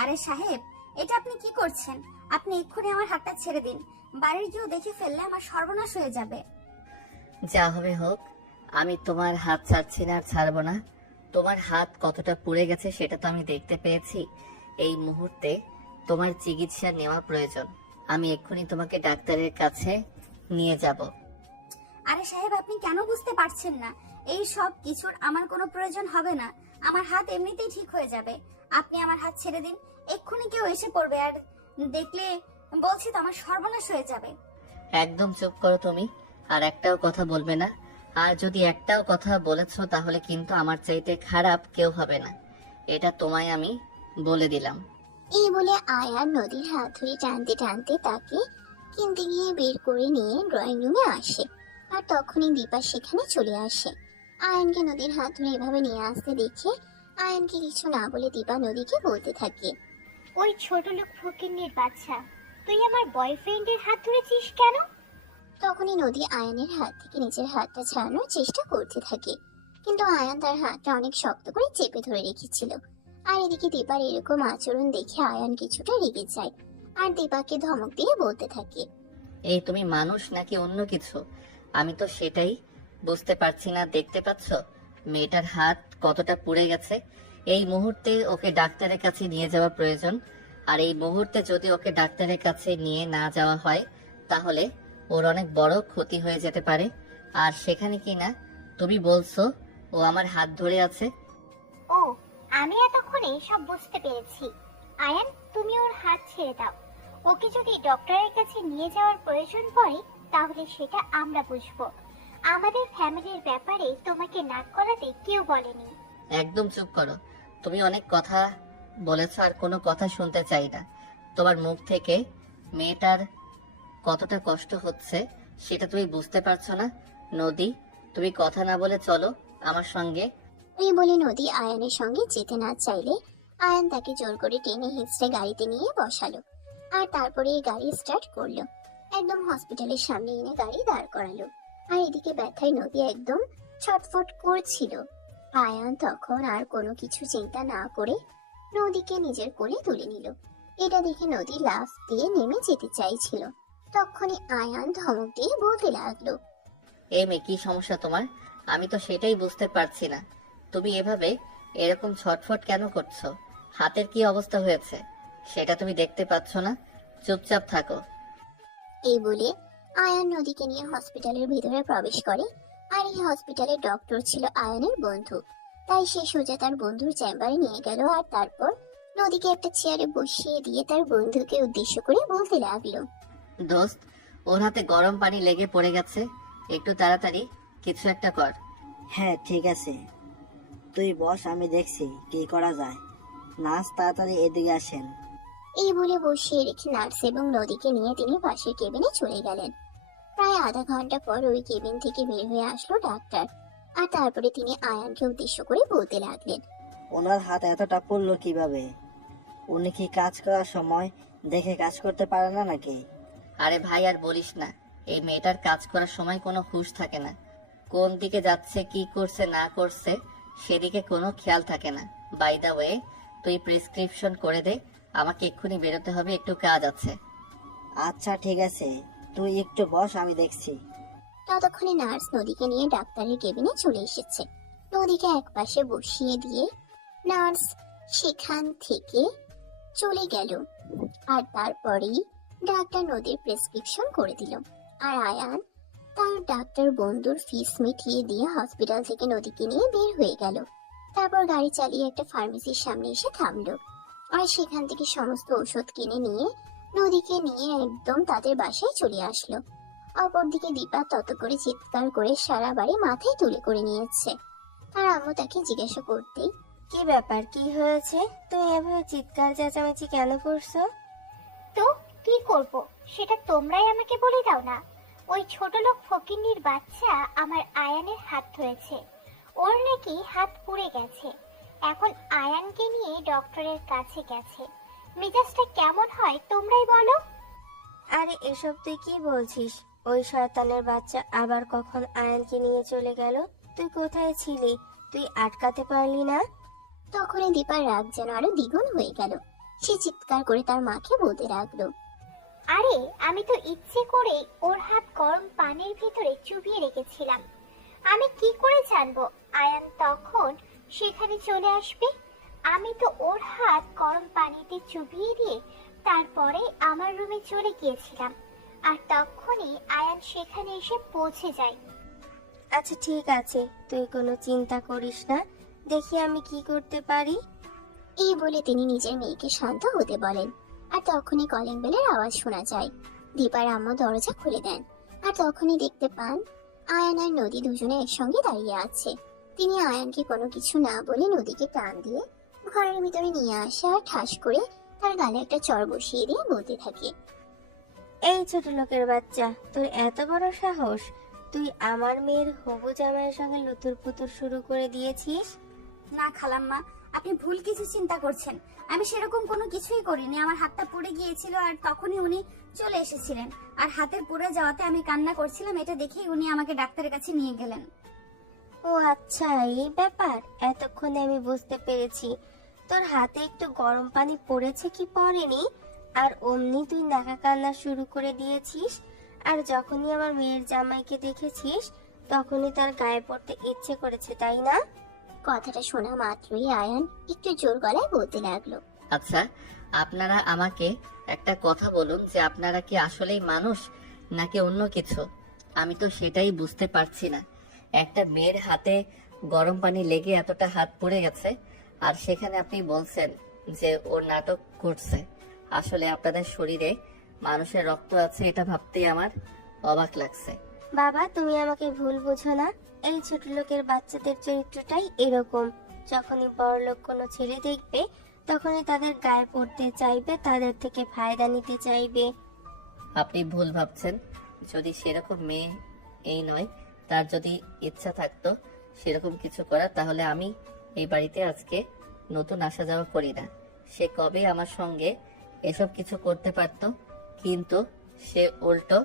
আরে সাহেব, এটা আপনি কি করছেন? আপনি এক্ষুনি আমার হাতটা ছেড়ে দিন। বাড়ির কেউ দেখে ফেললে আমার সর্বনাশ হয়ে যাবে। যা হবে হোক, আমি তোমার হাত ছাড়ছি না আর ছাড়বো না। তোমার হাত কতটা পুড়ে গেছে সেটা তো আমি দেখতে পেয়েছি। এই মুহূর্তে তোমার চিকিৎসা নেওয়া প্রয়োজন। আমি এক্ষুনি তোমাকে ডাক্তারের কাছে নিয়ে যাব। আরে সাহেব, আপনি কেন বুঝতে পারছেন না? এই সব কিছুর আমার কোনো প্রয়োজন হবে না। আমার হাত এমনিতেই ঠিক হয়ে যাবে। আপনি আমার হাত ছেড়ে দিন। এক্ষুনি কেউ এসে পড়বে, আর দেখলে বলছি তো আমার সর্বনাশ হয়ে যাবে। একদম চুপ করো তুমি, আর একটাও কথা বলবে না। আর যদি একটাও কথা বলেছো তাহলে কিন্তু আমার চাইতে খারাপ কেউ হবে না, এটা তোমায় আমি বলে দিলাম। এই বলে আয়ান নদীর হাত ধরে টানতে টানতে তাকে কিনতে গিয়ে বের করে নিয়ে ড্রয়িং রুমে আসে। আর তখনই দীপা সেখানে চলে আসে। আয়ানকে নদীর হাত ধরে এভাবে নিয়ে আসতে দেখে আয়ানকে কিছু না বলে দীপা নদীকে বলতে থাকে। ওই ছোট লোক ফকিন্নির বাচ্চা, তুই আমার বয়ফ্রেন্ডের হাত ধরেছিস কেন? তখনই নদী আয়ানের হাত থেকে নিজের হাতটা ছাড়ানোর চেষ্টা করতে থাকে, কিন্তু আয়ান তার হাতটা অনেক শক্ত করে চেপে ধরে রেখেছিল। আর এদিকে দীপার এরকম আচরণ দেখে আয়ান কিছুটা রেগে যায় আর দীপাকে ধমক দিয়ে বলতে থাকে। এই তুমি মানুষ নাকি অন্য কিছু? আমি তো সেটাই বুঝতে পারছি না। দেখতে পাচ্ছ মেয়েটার হাত কতটা পুড়ে গেছে? এই মুহূর্তে ওকে ডাক্তারের কাছে নিয়ে যাওয়া প্রয়োজন। আর এই মুহূর্তে যদি ওকে ডাক্তারের কাছে নিয়ে না যাওয়া হয় তাহলে ওর অনেক বড় ক্ষতি হয়ে যেতে পারে। আর সেখানে কি না তুমি বলছো ও আমার হাত ধরে আছে? ও, আমি এতক্ষণে সব বুঝতে পেরেছি। আয়ান, তুমি ওর হাত ছেড়ে দাও। ওকে যদি ডক্টরের কাছে নিয়ে যাওয়ার প্রয়োজন পড়ে তাহলে সেটা আমরা বুঝবো। আমাদের ফ্যামিলির ব্যাপারে তোমাকে নাক গলাতে কেউ বলেনি। একদম চুপ করো। তুমি অনেক কথা বলেছো আর কোনো কথা শুনতে চাই না। তোমার মুখ থেকে মেয়েটার কতটা কষ্ট হচ্ছে সেটা তুমি বুঝতে পারছো না? নদী, তুমি কথা না বলে চলো আমার সঙ্গে। এই বলে নদী আয়ানের সঙ্গে যেতে না চাইলে আয়ান তাকে জোর করে টেনে হিঁচড়ে গাড়িতে নিয়ে বসালো। আর তারপরে এই গাড়ি স্টার্ট করলো। একদম হসপিটালের সামনে এনে গাড়ি দাঁড় করালো। আর এদিকে ব্যথায় নদী একদম ছটফট করছিল। আয়ান তখন আর কোনো কিছু চিন্তা না করে নদীকে নিজের কোলে তুলে নিল। এটা দেখে নদী লাফ দিয়ে নেমে যেতে চাইছিল। তখনই আয়ান ধমক দিয়ে বলতে লাগলো। এই মেয়ে, কি সমস্যা তোমার? আমি তো সেটাই বুঝতে পারছি না। তুমি এভাবে এরকম ছটফট কেন করছো? হাতের কি অবস্থা হয়েছে সেটা তুমি দেখতে পাচ্ছ না? চুপচাপ থাকো। এই বলে আয়ান নদীকে নিয়ে হসপিটালের ভিতরে প্রবেশ করে। আর এই হসপিটালের ডক্টর ছিল আয়ানের বন্ধু, তাই সে সোজা তার বন্ধুর চেম্বারে নিয়ে গেল। আর তারপর নদীকে একটা চেয়ারে বসিয়ে দিয়ে তার বন্ধুকে উদ্দেশ্য করে বলতে লাগলো। দোস্ত, ওর হাতে গরম পানি লেগে পড়ে গেছে, একটু তাড়াতাড়ি কিছু একটা কর। হ্যাঁ ঠিক আছে, তুই বস, আমি দেখছি কি করা যায়। নার্স তাড়াতাড়ি এদিকে আসেন। এই বলে বসিয়ে রেখে নার্স এবং নদীকে নিয়ে তিনি পাশের কেবিনে চলে গেলেন। প্রায় আধা ঘন্টা পর ওই কেবিন থেকে বের হয়ে আসলো ডাক্তার। আর তারপরে তিনি আয়ানকে উদ্দেশ্য করে বলতে লাগলেন। ওনার হাত এতটা পড়লো কিভাবে? উনি কি কাজ করার সময় দেখে কাজ করতে পারে না নাকি? আরে ভাই, আর বলিস না। এই মেয়েটার কাজ করার সময় কোনো হুঁশ থাকে না। কোন দিকে যাচ্ছে, কি করছে না করছে সেদিকে কোনো খেয়াল থাকে না। বাই দা ওয়ে, তুই প্রেসক্রিপশন করে দে, আমাকে এক্ষুনি বেরোতে হবে, একটু কাজ আছে। আচ্ছা ঠিক আছে, তুই একটু বস, আমি দেখছি। ততক্ষণে নার্স নদীকে নিয়ে ডাক্তারের কেবিনে চলে এসেছে। নদীকে একপাশে বসিয়ে দিয়ে নার্স সেখান থেকে চলে গেল। আর তারপরেই ডাক্তার নদীর প্রেসক্রিপশন করে দিল। আর আয়ান তার ডাক্তার বন্ধুর ফিস মিটিয়ে দিয়ে হসপিটাল থেকে নদীকে নিয়ে বের হয়ে গেল। তারপর গাড়ি চালিয়ে একটা ফার্মেসির সামনে এসে থামলো। আর সেখান থেকে সমস্ত ওষুধ কিনে নিয়ে নদীকে নিয়ে একদম তাদের বাসায় চলে আসলো। অপরদিকে দীপা তত করে চিৎকার করে সারা বাড়ি মাথায় তুলে করে নিয়েছে। তার আম্মু তাকে জিজ্ঞাসা করতেই, কি ব্যাপার, কি হয়েছে? তুমি এভাবে চিৎকার চেঁচামেচি কেন করছো? তো কি করব, সেটা তোমরাই আমাকে বলে দাও না। ওই ছোট লোক ফকিন্নির বাচ্চা আমার আয়ানের হাত ধরেছে। ওর নাকি হাত পুড়ে গেছে। এখন আয়ানকে নিয়ে ডক্টরের কাছে গেছে। মেজাজটা কেমন হয় তোমরাই বলো। আরে এসব তুই কি বলছিস? ওই শয়তানের বাচ্চা আবার কখন আয়ানকে নিয়ে চলে গেল? তুই কোথায় ছিলি? তুই আটকাতে পারলি না? তখনই দীপার রাগ যেন আরো দ্বিগুণ হয়ে গেল। সে চিৎকার করে তার মাকে বলতে লাগলো। আরে আমি তো ইচ্ছে করে ওর হাত গরম পানির ভিতরে চুবিয়ে রেখেছিলাম। আমি কি করে জানবো আয়ান তখন সেখানে চলে আসবে? আমি তো ওর হাত গরম পানিতে চুবিয়ে দিয়ে তারপরে আমার রুমে চলে গিয়েছিলাম, আর তখনই আয়ান সেখানে এসে পৌঁছে যায়। আচ্ছা ঠিক আছে, তুই কোনো চিন্তা করিস না, দেখি আমি কি করতে পারি। এই বলে তিনি নিজের মেয়েকে শান্ত হতে বলেন। আর তখনই কলিং বেলের আওয়াজ শোনা যায়। দীপার আম্মা দরজা খুলে দেন। আর তখনই দেখতে পান আয়ান আর নদী দুজনে একসঙ্গে দাঁড়িয়ে আছে। তিনি আয়ানকে কোনো কিছু না বলে নদীকে টান দিয়ে ঘরের ভিতরে নিয়ে আসে আর ঠাস করে তার গালে একটা চড় বসিয়ে দিয়ে বলতে থাকে। এই ছোট লোকের বাচ্চা, তোর এত বড় সাহস, তুই আমার মেয়ের হবু জামাইয়ের সঙ্গে লুতুর পুতুর শুরু করে দিয়েছিস? না খালাম্মা, আপনি ভুল কিছু চিন্তা করছেন। আমি সেরকম কোনো কিছুই করিনি। আমার হাতটা পুড়ে গিয়েছিল আর তখনই উনি চলে এসেছিলেন। আর হাতের পুড়ে যাওয়াতে আমি কান্না করছিলাম, এটা দেখেই উনি আমাকে ডাক্তারের কাছে নিয়ে গেলেন। ও আচ্ছা, এই ব্যাপার। এতক্ষণে আমি বুঝতে পেরেছি, তোর হাতে একটু গরম পানি পড়েছে কি পড়েনি, আর অমনি তুই নাকা কান্না শুরু করে দিয়েছিস। আর যখনই আমার মেয়ের জামাইকে দেখেছিস তখনই তার গায়ে পড়তে ইচ্ছে করেছে, তাই না? কথাটা শোনা মাত্রই আয়ান একটু জোর গলায় বলতে লাগলো। আচ্ছা, আপনারা আমাকে একটা কথা বলুন যে আপনারা কি আসলেই মানুষ নাকি অন্য কিছু? আমি তো সেটাই বুঝতে পারছি না। একটা মেয়ের হাতে গরম পানি লেগে এতটা হাত পুড়ে গেছে, আর সেখানে আপনি বলছেন যে ও নাটক করছে। আসলে আপনাদের শরীরে মানুষের রক্ত আছে, এটা ভাবতেই আমার অবাক লাগছে। বাবা, তুমি আমাকে ভুল বুঝো না। এই ছোট লোকের বাচ্চাদের চরিত্রটাই এরকম। যখনই বড়লোক কোনো ছেলে দেখবে তখনই তাদের গায়ে পড়তে চাইবে, তাদের থেকে ফায়দা নিতে চাইবে। আপনি ভুল ভাবছেন। যদি সেরকম মেয়ে এই নয়, তার যদি ইচ্ছা থাকতো সেরকম কিছু করার, তাহলে আমি এই বাড়িতে আজকে নতুন আসা যাওয়া করি না। সে কবে আমার সঙ্গে এসব কিছু করতে পারতো, কিন্তু সে উল্টো।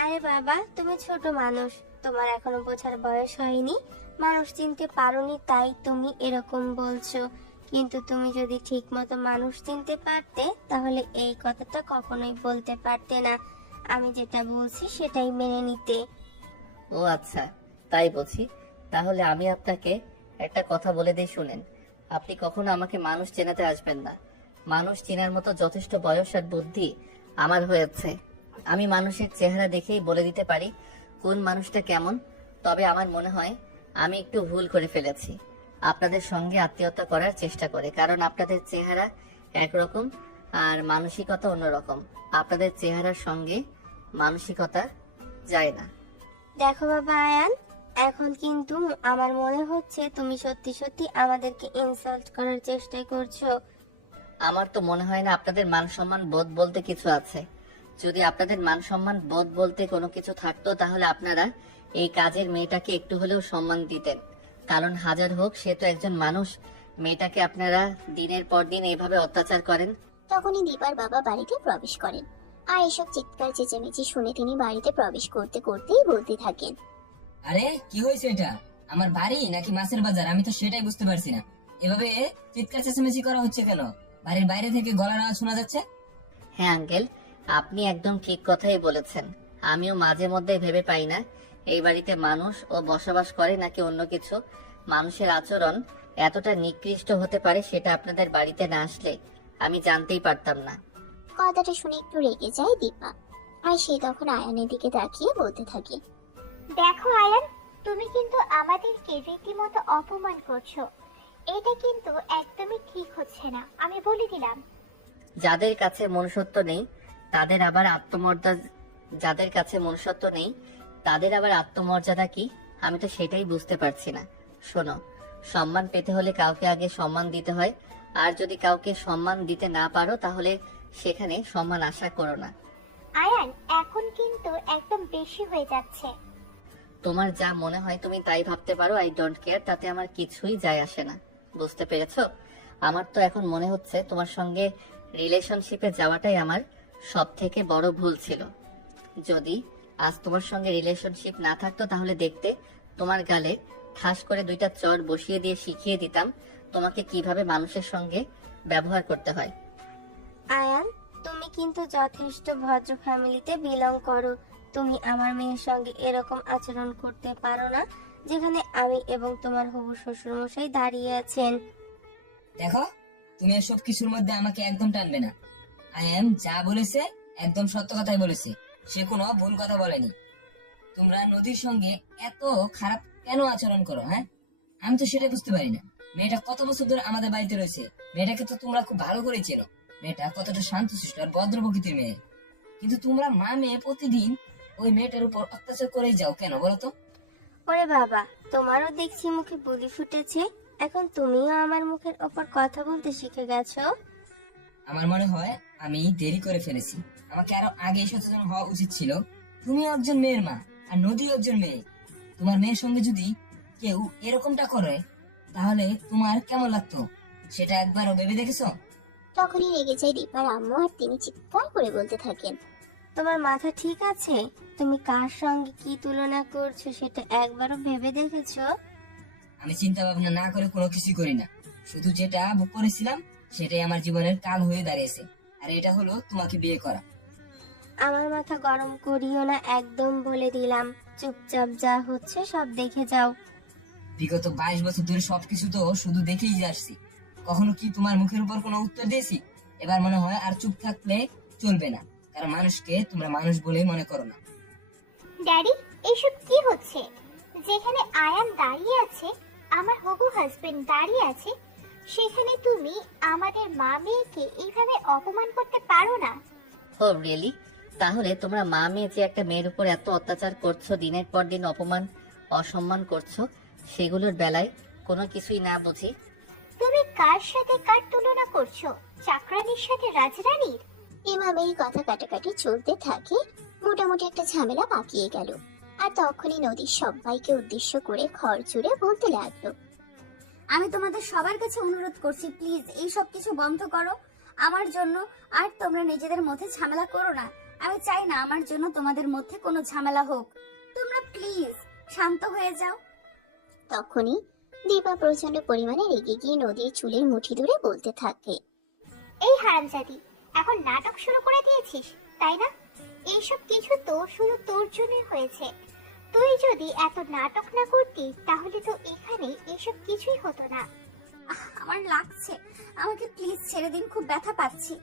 আরে বাবা, তুমি ছোট মানুষ, তোমার এখনো বোঝার বয়স হয়নি, মানুষ চিনতে পারোনি তাই তুমি এরকম বলছো। কিন্তু তুমি যদি ঠিক মতো মানুষ চিনতে পারতে তাহলে এই কথাটা কখনোই বলতে পারতে না। আমি যেটা বলছি সেটাই মেনে নিতে। ও আচ্ছা, তাই বুঝি। তাহলে আমি আপনাকে একটা কথা বলে দিই, শুনেন। আপনি কখনো আমাকে মানুষ চেনাতে আসবেন না। মানুষ চেনার মতো যথেষ্ট বয়স আর বুদ্ধি আমার হয়েছে। আমি মানুষের চেহারা দেখেই বলে দিতে পারি কোন মানুষটা কেমন। তবে আমার মনে হয় আমি একটু ভুল করে ফেলেছি আপনাদের সঙ্গে আত্মীয়তা করার চেষ্টা করে, কারণ আপনাদের চেহারা একরকম আর মানসিকতা অন্যরকম। আপনাদের চেহারার সঙ্গে মানসিকতা যায় না। দেখো বাবা আয়ান, এখন কিন্তু আমার মনে হচ্ছে তুমি সত্যি সত্যি আমাদেরকে ইনসাল্ট করার চেষ্টা করছো। আমার তো মনে হয় না আপনাদের মান সম্মান বোধ বলতে কিছু আছে। যদি আপনাদের মান সম্মান বোধ বলতে কোনো কিছু থাকতো তাহলে আপনারা এই কাজের মেয়েটাকে একটু হলেও সম্মান দিতেন। কারণ হাজার হোক সে তো একজন মানুষ। মেয়েটাকে আপনারা দিনের পর দিন এইভাবে অত্যাচার করেন। তখনই দীপার বাবা বাড়িতে প্রবেশ করেন। আর এসব চিৎকার চেঁচামেচি শুনে তিনি বাড়িতে প্রবেশ করতে করতেই বলতে থাকেন। আরে কি হয়েছে এটা? আমার বাড়ি নাকি মাছের বাজার? আমি তো সেটাই বুঝতে পারছি না। এভাবে চিৎকার চেঁচামেচি করা হচ্ছে কেন? বাড়ির বাইরে থেকে গলার আওয়াজ শোনা যাচ্ছে। হ্যাঁ আঙ্কেল, আপনি একদম ঠিক কথাই বলেছেন। আমিও মাঝে মধ্যে ভেবে পাই না এই বাড়িতে মানুষ ও বসবাস করে নাকি অন্য কিছু। মানুষের আচরণ এতটা নিকৃষ্ট হতে পারে সেটা আপনাদের বাড়িতে না আসলে আমি জানতেই পারতাম না। কথাটা শুনে একটু রেগে যায় দীপা। আর সে তখন আয়ানের দিকে তাকিয়ে বলতে থাকে। দেখো আয়ান, তুমি কিন্তু আমাদেরকে রীতিমতো অপমান করছো। এটা কিন্তু একদমই ঠিক হচ্ছে না, আমি বলে দিলাম। যাদের কাছে মনুষ্যত্ব নেই তাদের আবার আত্মমর্যাদা কি, আমি তো সেটাই বুঝতে পারছি না। শোনো, সম্মান পেতে হলে কাউকে আগে সম্মান দিতে হয়। আর যদি কাউকে সম্মান দিতে না পারো তাহলে সেখানে সম্মান আশা করো না। আয়ান, এখন কিন্তু একদম বেশি হয়ে যাচ্ছে। তোমার যা মনে হয় তুমি তাই ভাবতে পারো, আই ডোন্ট কেয়ার, তাতে আমার কিছুই যায় আসে না। বুঝতে পেরেছো? আমার তো এখন মনে হচ্ছে তোমার সঙ্গে রিলেশনশিপে যাওয়াটাই আমার সব থেকে বড় ভুল ছিল। যদি আজ তোমার সঙ্গে রিলেশনশিপ না থাকতো তাহলে দেখতে তোমার গালে ঠাস করে 2টা চড় বসিয়ে দিয়ে শিখিয়ে দিতাম তোমাকে কিভাবে মানুষের সঙ্গে ব্যবহার করতে হয়। আয়ান, তুমি কিন্তু যথেষ্ট ভদ্র ফ্যামিলিতে বিলং করো। তুমি আমার মেয়ের সঙ্গে এরকম আচরণ করতে পারো না, যেখানে আমি এবং তোমার হবু শ্বশুরমশাই দাঁড়িয়ে আছেন। দেখো, তুমি এসব কিছুর মধ্যে আমাকে একদম টানবে না। আয়ান যা বলেছে একদম সত্য কথাই বলেছে, সে কোনো ভুল কথা বলেনি। তোমরা নদীর সঙ্গে এত খারাপ কেন আচরণ করো? হ্যাঁ, আমি তো সেটা বুঝতে পারি না। মেয়েটা কত বছর ধরে আমাদের বাড়িতে রয়েছে, মেয়েটাকে তো তোমরা খুব ভালো করে চেনো। মেয়েটা কতটা শান্তশিষ্ট আর ভদ্র প্রকৃতির মেয়ে, কিন্তু তোমরা মা মেয়ে প্রতিদিন ওই মেয়েটার উপর অত্যাচার করেই যাও কেন বলো তো? ওরে বাবা, তোমারও দেখছি মুখে বুলি ফুটেছে। এখন তুমিও আমার মুখের ওপর কথা বলতে শিখে গেছো। আমার মনে হয় আমি দেরি করে ফেলেছি, আমাকে আরো আগে সচেতন হওয়া উচিত ছিল। তুমিও একজন মেয়ের মা আর নদীও একজন মেয়ে। তোমার মেয়ের সঙ্গে যদি কেউ এরকমটা করে তাহলে তোমার কেমন লাগতো সেটা একবারও ভেবে দেখেছো? তখনই রেগে যায় দীপার আম্মু আর তিনি চিৎকার করে বলতে থাকেন, তোমার মাথা ঠিক আছে? তুমি কার সঙ্গে কি তুলনা করছো সেটা একবারও ভেবে দেখেছো? আমি চিন্তা ভাবনা না করে কোনো কিছু করি না, শুধু যেটা করেছিলাম সেটাই আমার জীবনের কাল হয়ে দাঁড়িয়েছে, আর এটা হলো তোমাকে বিয়ে করা। আমার মাথা গরম করিও না, একদম বলে দিলাম। চুপচাপ যা হচ্ছে সব দেখে যাও। বিগত 22 বছর ধরে সবকিছু তো শুধু দেখেই যাচ্ছি, কখনো কি তোমার মুখের উপর কোনো উত্তর দিয়েছি? এবার মনে হয় আর চুপ থাকলে চলবে না, কারণ মানুষকে তোমরা মানুষ বলেই মনে করো না। ড্যাডি, এইসব কি হচ্ছে? যেখানে আয়ান দাঁড়িয়ে আছে, আমার হবু হাজবেন্ড দাঁড়িয়ে আছে, সেখানে তুমি আমাদের মা মেয়েকে এইভাবে অপমান করতে পারো না। ও রিয়েলি? তাহলে তোমরা মা মেয়ে যে একটা মেয়ের উপর এত অত্যাচার করছো, দিনের পর দিন অপমান অসম্মান করছো, সেগুলোর বেলায় কোনো কিছুই না বুঝি? তুমি কার সাথে কার তুলনা করছো? চাকরানির সাথে রাজরানীর? এভাবেই কথা কাটাকাটি চলতে থাকে। মোটামুটি একটা ঝামেলা পাকিয়ে গেল। আর তখনই নদীর সবাইকে উদ্দেশ্য করে খড় জুড়ে বলতে লাগলো, আমি তোমাদের সবার কাছে অনুরোধ করছি, প্লিজ এই সব কিছু বন্ধ করো আমার জন্য। আর তোমরা নিজেদের মধ্যে ঝামেলা করো না। আমি চাই না আমার জন্য তোমাদের মধ্যে কোনো ঝামেলা হোক। তোমরা প্লিজ শান্ত হয়ে যাও। তখনই দীপা প্রচন্ড পরিমাণে রেগে গিয়ে নদীর চুলের মুঠি ধরে বলতে থাকে, এই হারামজাদি, এখন নাটক শুরু করে দিয়েছিস তাই না? এইসব কিছু তো শুধু তোর জন্য হয়েছে। তুই যদি এত নাটক না করতি তাহলে তো এখানে এসব কিছুই হতো না। আমার লাগছে, আমাকে প্লিজ ছেড়ে দিন, খুব ব্যথা পাচ্ছি।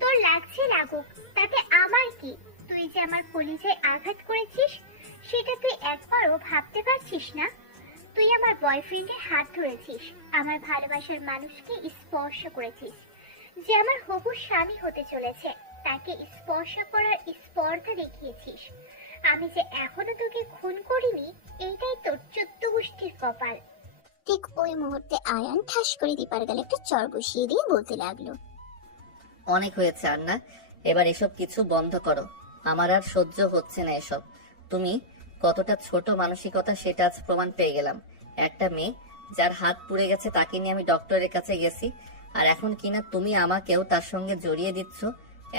তোর লাগছে লাগুক, তাতে আমার কি? তুই যে আমার কলিজায় আঘাত করেছিস সেটা তুই একবারও ভাবতে পারছিস না? তুই আমার বয়ফ্রেন্ডের হাত ধরেছিস, আমার ভালোবাসার মানুষকে স্পর্শ করেছিস, যে আমার হবু স্বামী হতে চলেছে তাকে স্পর্শ করার স্পর্ধা দেখিয়েছিস। আমি যে এখনো তোকে খুন করিনি, এইটাই তোর 14 গোষ্ঠীর কপাল। ঠিক ওই মুহূর্তে আয়ান ঠাস করে দীপার গালে একটা চর বসিয়ে দিয়ে বলতে লাগলো, অনেক হয়েছে আর না, এবার এসব কিছু বন্ধ করো। আমার আর সহ্য হচ্ছে না এসব। তুমি কতটা ছোট মানসিকতা সেটা আজ প্রমাণ পেয়ে গেলাম। একটা মেয়ে যার হাত পুড়ে গেছে তাকে নিয়ে আমি ডক্টরের কাছে গেছি, আর এখন কিনা তুমি আমাকেও তার সঙ্গে জড়িয়ে দিচ্ছ।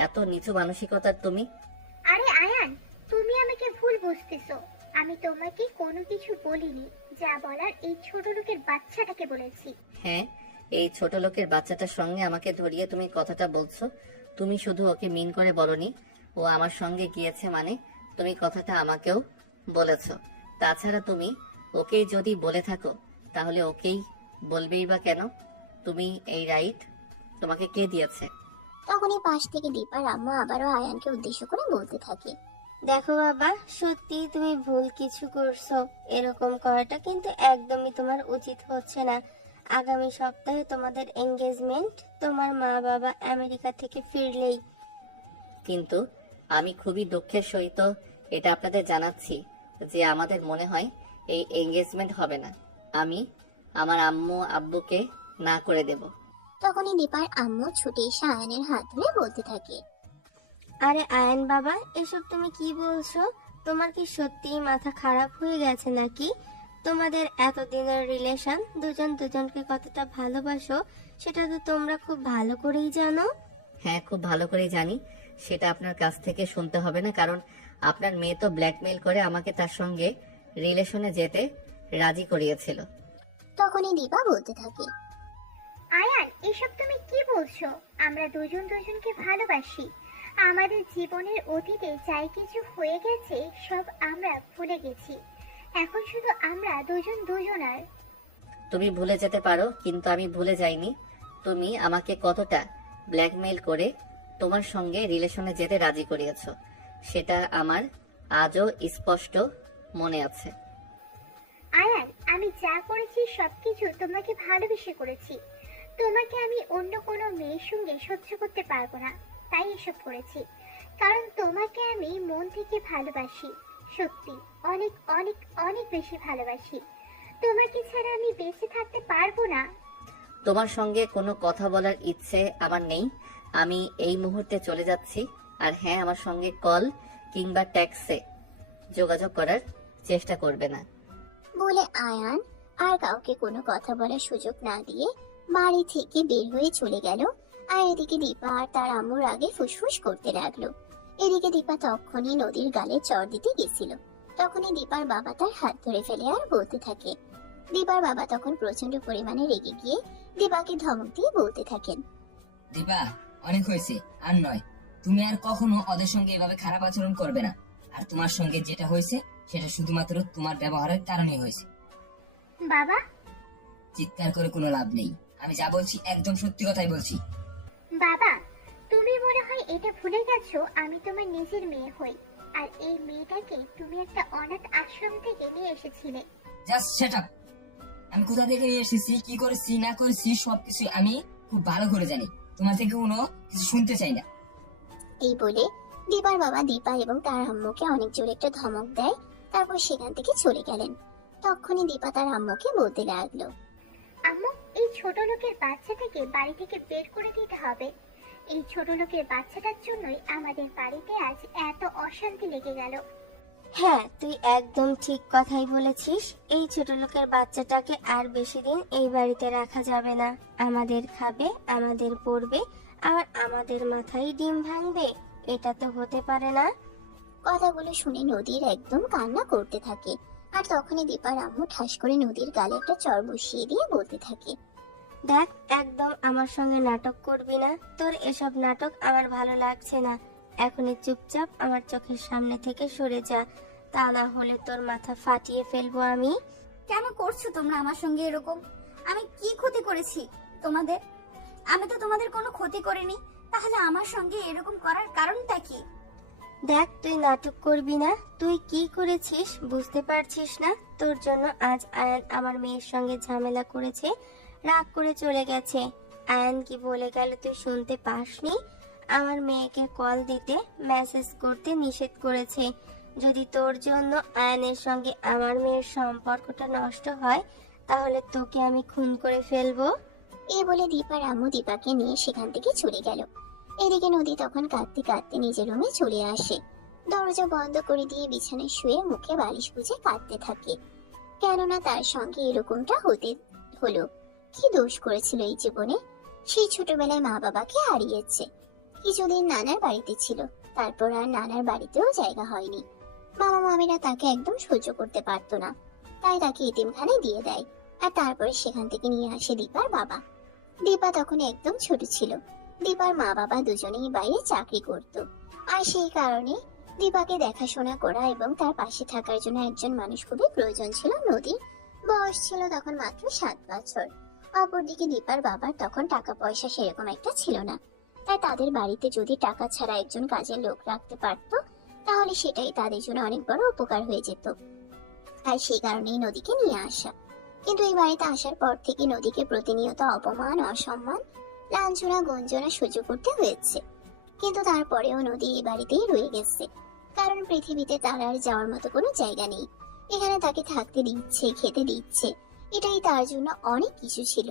এত নিচু মানসিকতার তুমি! আরে আয়ান, তুমি আমাকে ভুল বুঝতেছো। আমি তোমাকে কোনো কিছু বলিনি, যা বলার এই ছোট লোকের বাচ্চাটাকে বলেছি। হ্যাঁ, এই ছোট লোকের বাচ্চাটার সঙ্গে আমাকে ধরিয়ে তুমি কথাটা বলছো। তুমি শুধু ওকে মিন করে বলনি, ও আমার সঙ্গে গিয়েছে মানে তুমি কথাটা আমাকেও বলেছো। তাছাড়া তুমি ওকেই যদি বলে থাকো তাহলে ওকেই বলবেই বা কেন? তুমি এই রাইট তোমাকে কে দিয়েছে? তখনই পাশ থেকে দীপার আম্মু আবারও আয়ানকে উদ্দেশ্য করে বলতে থাকে, দেখো বাবা, সত্যি তুমি ভুল কিছু করছো। এরকম করাটা কিন্তু একদমই তোমার উচিত হচ্ছে না। আগামী সপ্তাহে তোমাদের এঙ্গেজমেন্ট, তোমার মা বাবা আমেরিকা থেকে ফিরলেই। কিন্তু আমি খুবই দুঃখের সহিত এটা আপনাদের জানাচ্ছি যে আমাদের মনে হয় এই এঙ্গেজমেন্ট হবে না। আমি আমার আম্মু আব্বুকে না করে দেব। তখনই দীপার আম্মু ছুটে এসে আয়ানের হাত ধরে বলতে থাকে, আরে আয়ান বাবা, এসব তুমি কি বলছো? তোমার কি সত্যিই মাথা খারাপ হয়ে গেছে নাকি? তোমাদের এতদিনের রিলেশন, দুজন দুজনকে কতটা ভালোবাসো সেটা তো তোমরা খুব ভালো করেই জানো। হ্যাঁ, খুব ভালো করেই জানি। সেটা আপনার কাছ থেকে শুনতে হবে না, কারণ আপনার মেয়ে তো ব্ল্যাকমেইল করে আমাকে তার সঙ্গে রিলেশনে যেতে রাজি করিয়েছিল। তখনই দীপা বলতে থাকে, আয়ান, এসব তুমি কি বলছো? আমরা দুজন দুজনকে ভালোবাসি। আমাদের জীবনের অতীতে যাই কিছু হয়ে গেছে সব আমরা ভুলে গেছি। এখন শুধু আমরা দুজন দুজনার। তুমি ভুলে যেতে পারো, কিন্তু আমি ভুলে যাইনি তুমি আমাকে কতটা ব্ল্যাকমেইল করে তোমার সঙ্গে রিলেশনে যেতে রাজি করিয়েছো। সেটা আমার আজও স্পষ্ট মনে আছে। আয়ান, আমি যা করেছি সবকিছু তোমাকে ভালোবেসে করেছি। তোমাকে আমি অন্য কোনো মেয়ের সঙ্গে সহ্য করতে পারবো না, তাই এসব করেছি। কারণ তোমাকে আমি মন থেকে ভালোবাসি, সত্যি অনেক অনেক অনেক বেশি ভালোবাসি। তোমাকে ছাড়া আমি বেঁচে থাকতে পারবো না। তোমার সঙ্গে কোনো কথা বলার ইচ্ছে আমার নেই। আমি এই মুহূর্তে চলে যাচ্ছি। আর হ্যাঁ, আমার সঙ্গে কল কিংবা ট্যাক্সে যোগাযোগ করার চেষ্টা করবে না। বলে আয়ান আর কাউকে কোনো কথা বলার সুযোগ না দিয়ে বাড়ি থেকে বের হয়ে চলে গেল। আর এদিকে দীপা আর তার আম্মুর আগে ফুসফুস করতে লাগলো। এদিকে দীপা তখনই নদীর গালে চর দিতে গেছিল। তখনই দীপার বাবা তার হাত ধরে ফেলে আর বলতে থাকে। দীপার বাবা তখন প্রচন্ড পরিমাণে রেগে গিয়ে দীপাকে ধমক দিয়ে বলতে থাকেন। দীপা, অনেক হয়েছে, আর নয়। তুমি আর কখনো ওদের সঙ্গে এভাবে খারাপ আচরণ করবে না। আর তোমার সঙ্গে যেটা হয়েছে সেটা শুধুমাত্র তোমার ব্যবহারের কারণেই হয়েছে। বাবা, চিৎকার করে কোনো লাভ নেই। আমি যা বলছি একদম সত্যি কথাই বলছি। বাবা, তুমি মনে হয় এটা ভুলে গেছো আমি তোমার নিজের মেয়ে হই। আর এই মেয়েটাকে তুমি একটা অনাথ আশ্রম থেকে নিয়ে এসেছিলে। Just shut up. আমি কোথা থেকে নিয়ে এসেছি, কি করেছি না করেছি সবকিছু আমি খুব ভালো করে জানি। তোমার থেকে কোনো কিছু শুনতে চাই না। এই বলে দীপার বাবা দীপা এবং তার আম্মুকে অনেক জোরে একটা ধমক দেয়। তারপর সেখান থেকে চলে গেলেন। তখনই দীপা তার আম্মুকে বলতে লাগলো। আম্মু, এই ছোট লোকের বাচ্চাটাকে বাড়ি থেকে বের করে দিতে হবে। এই ছোট লোকের বাচ্চাটার জন্যই আমাদের বাড়িতে আজ এত অশান্তি লেগে গেল। হ্যাঁ, তুই একদম ঠিক কথাই বলেছিস। এই ছোট লোকের বাচ্চাটাকে আর বেশি দিন এই বাড়িতে রাখা যাবে না। আমাদের খাবে, আমাদের পড়বে, আর আমাদের মাথায় ডিম ভাঙবে। এটা তো হতে পারে না। কথাগুলো শুনে নদীর একদম কান্না করতে থাকে। আর তখনই দীপার আম্মু ঠাস করে নদীর গালে একটা চর বসিয়ে দিয়ে বলতে থাকে। দেখ, একদম আমার সঙ্গে নাটক করবি না। তোর এসব নাটক আমার ভালো লাগছে না। এখনই চুপচাপ আমার চোখের সামনে থেকে সরে যা, তা না হলে তোর মাথা ফাটিয়ে ফেলবো আমি। কেন করছো তোমরা আমার সঙ্গে এরকম? আমি কি ক্ষতি করেছি তোমাদের? আমি তো তোমাদের কোনো ক্ষতি করিনি, তাহলে আমার সঙ্গে এরকম করার কারণটা কি? দেখ, তুই নাটক করবি না। তুই কি করেছিস বুঝতে পারছিস না? তোর জন্য আজ আয়ান আমার মেয়ের সঙ্গে ঝামেলা করেছে, রাগ করে চলে গেছে। আয়ান কি বলে গেল তুই শুনতে পাসনি? আমার মেয়েকে কল দিতে, মেসেজ করতে নিষেধ করেছে। যদি তোর জন্য আয়ানের সঙ্গে আমার মেয়ের সম্পর্কটা নষ্ট হয়, তাহলে তোকে আমি খুন করে ফেলবো। এই বলে দীপার আম্মু দীপাকে নিয়ে সেখান থেকে চলে গেল। এদিকে নদী তখন কাঁদতে কাঁদতে নিজের রুমে চলে আসে। দরজা বন্ধ করে দিয়ে বিছানায় শুয়ে মুখে বালিশ গুজে কাঁদতে থাকে। কেননা তার সঙ্গে এরকমটা হতে হলো। কি দোষ করেছিল এই জীবনে? সেই ছোটবেলায় মা বাবাকে হারিয়েছে। কিছুদিন নানার বাড়িতে ছিল, তারপর আর নানার বাড়িতেও জায়গা হয়নি। মামা মামিরা তাকে একদম সহ্য করতে পারতো না, তাই তাকে এতিমখানায় দিয়ে দেয়। আর তারপরে সেখান থেকে নিয়ে আসে দীপার বাবা। দীপা তখন একদম ছোট ছিল। দীপার মা বাবা দুজনেই বাইরে চাকরি করত। আর সেই কারণে দীপাকে দেখাশোনা করা এবং তার পাশে থাকার জন্য একজন মানুষ খুবই প্রয়োজন ছিল। নদীর বয়স ছিল তখন মাত্র 7 বছর। অপরদিকে দীপার বাবার তখন টাকা পয়সা সেরকম একটা ছিল না, তাই তাদের বাড়িতে যদি টাকা ছাড়া একজন কাজের লোক রাখতে পারতো, তাহলে সেটাই তাদের জন্য অনেক বড় উপকার হয়ে যেত। আর সেই কারণেই নদীকে নিয়ে আসা। কিন্তু এই বাড়িতে আসার পর থেকে নদীকে প্রতিনিয়ত অপমান, অসম্মান, লাঞ্ছনা, গঞ্জনা সহ্য করতে হয়েছে। কিন্তু তারপরেও নদী এই বাড়িতেই রয়ে গেছে, কারণ পৃথিবীতে তার আর যাওয়ার মতো কোনো জায়গা নেই। এখানে তাকে থাকতে দিচ্ছে, খেতে দিচ্ছে, এটাই তার জন্য অনেক কিছু ছিল।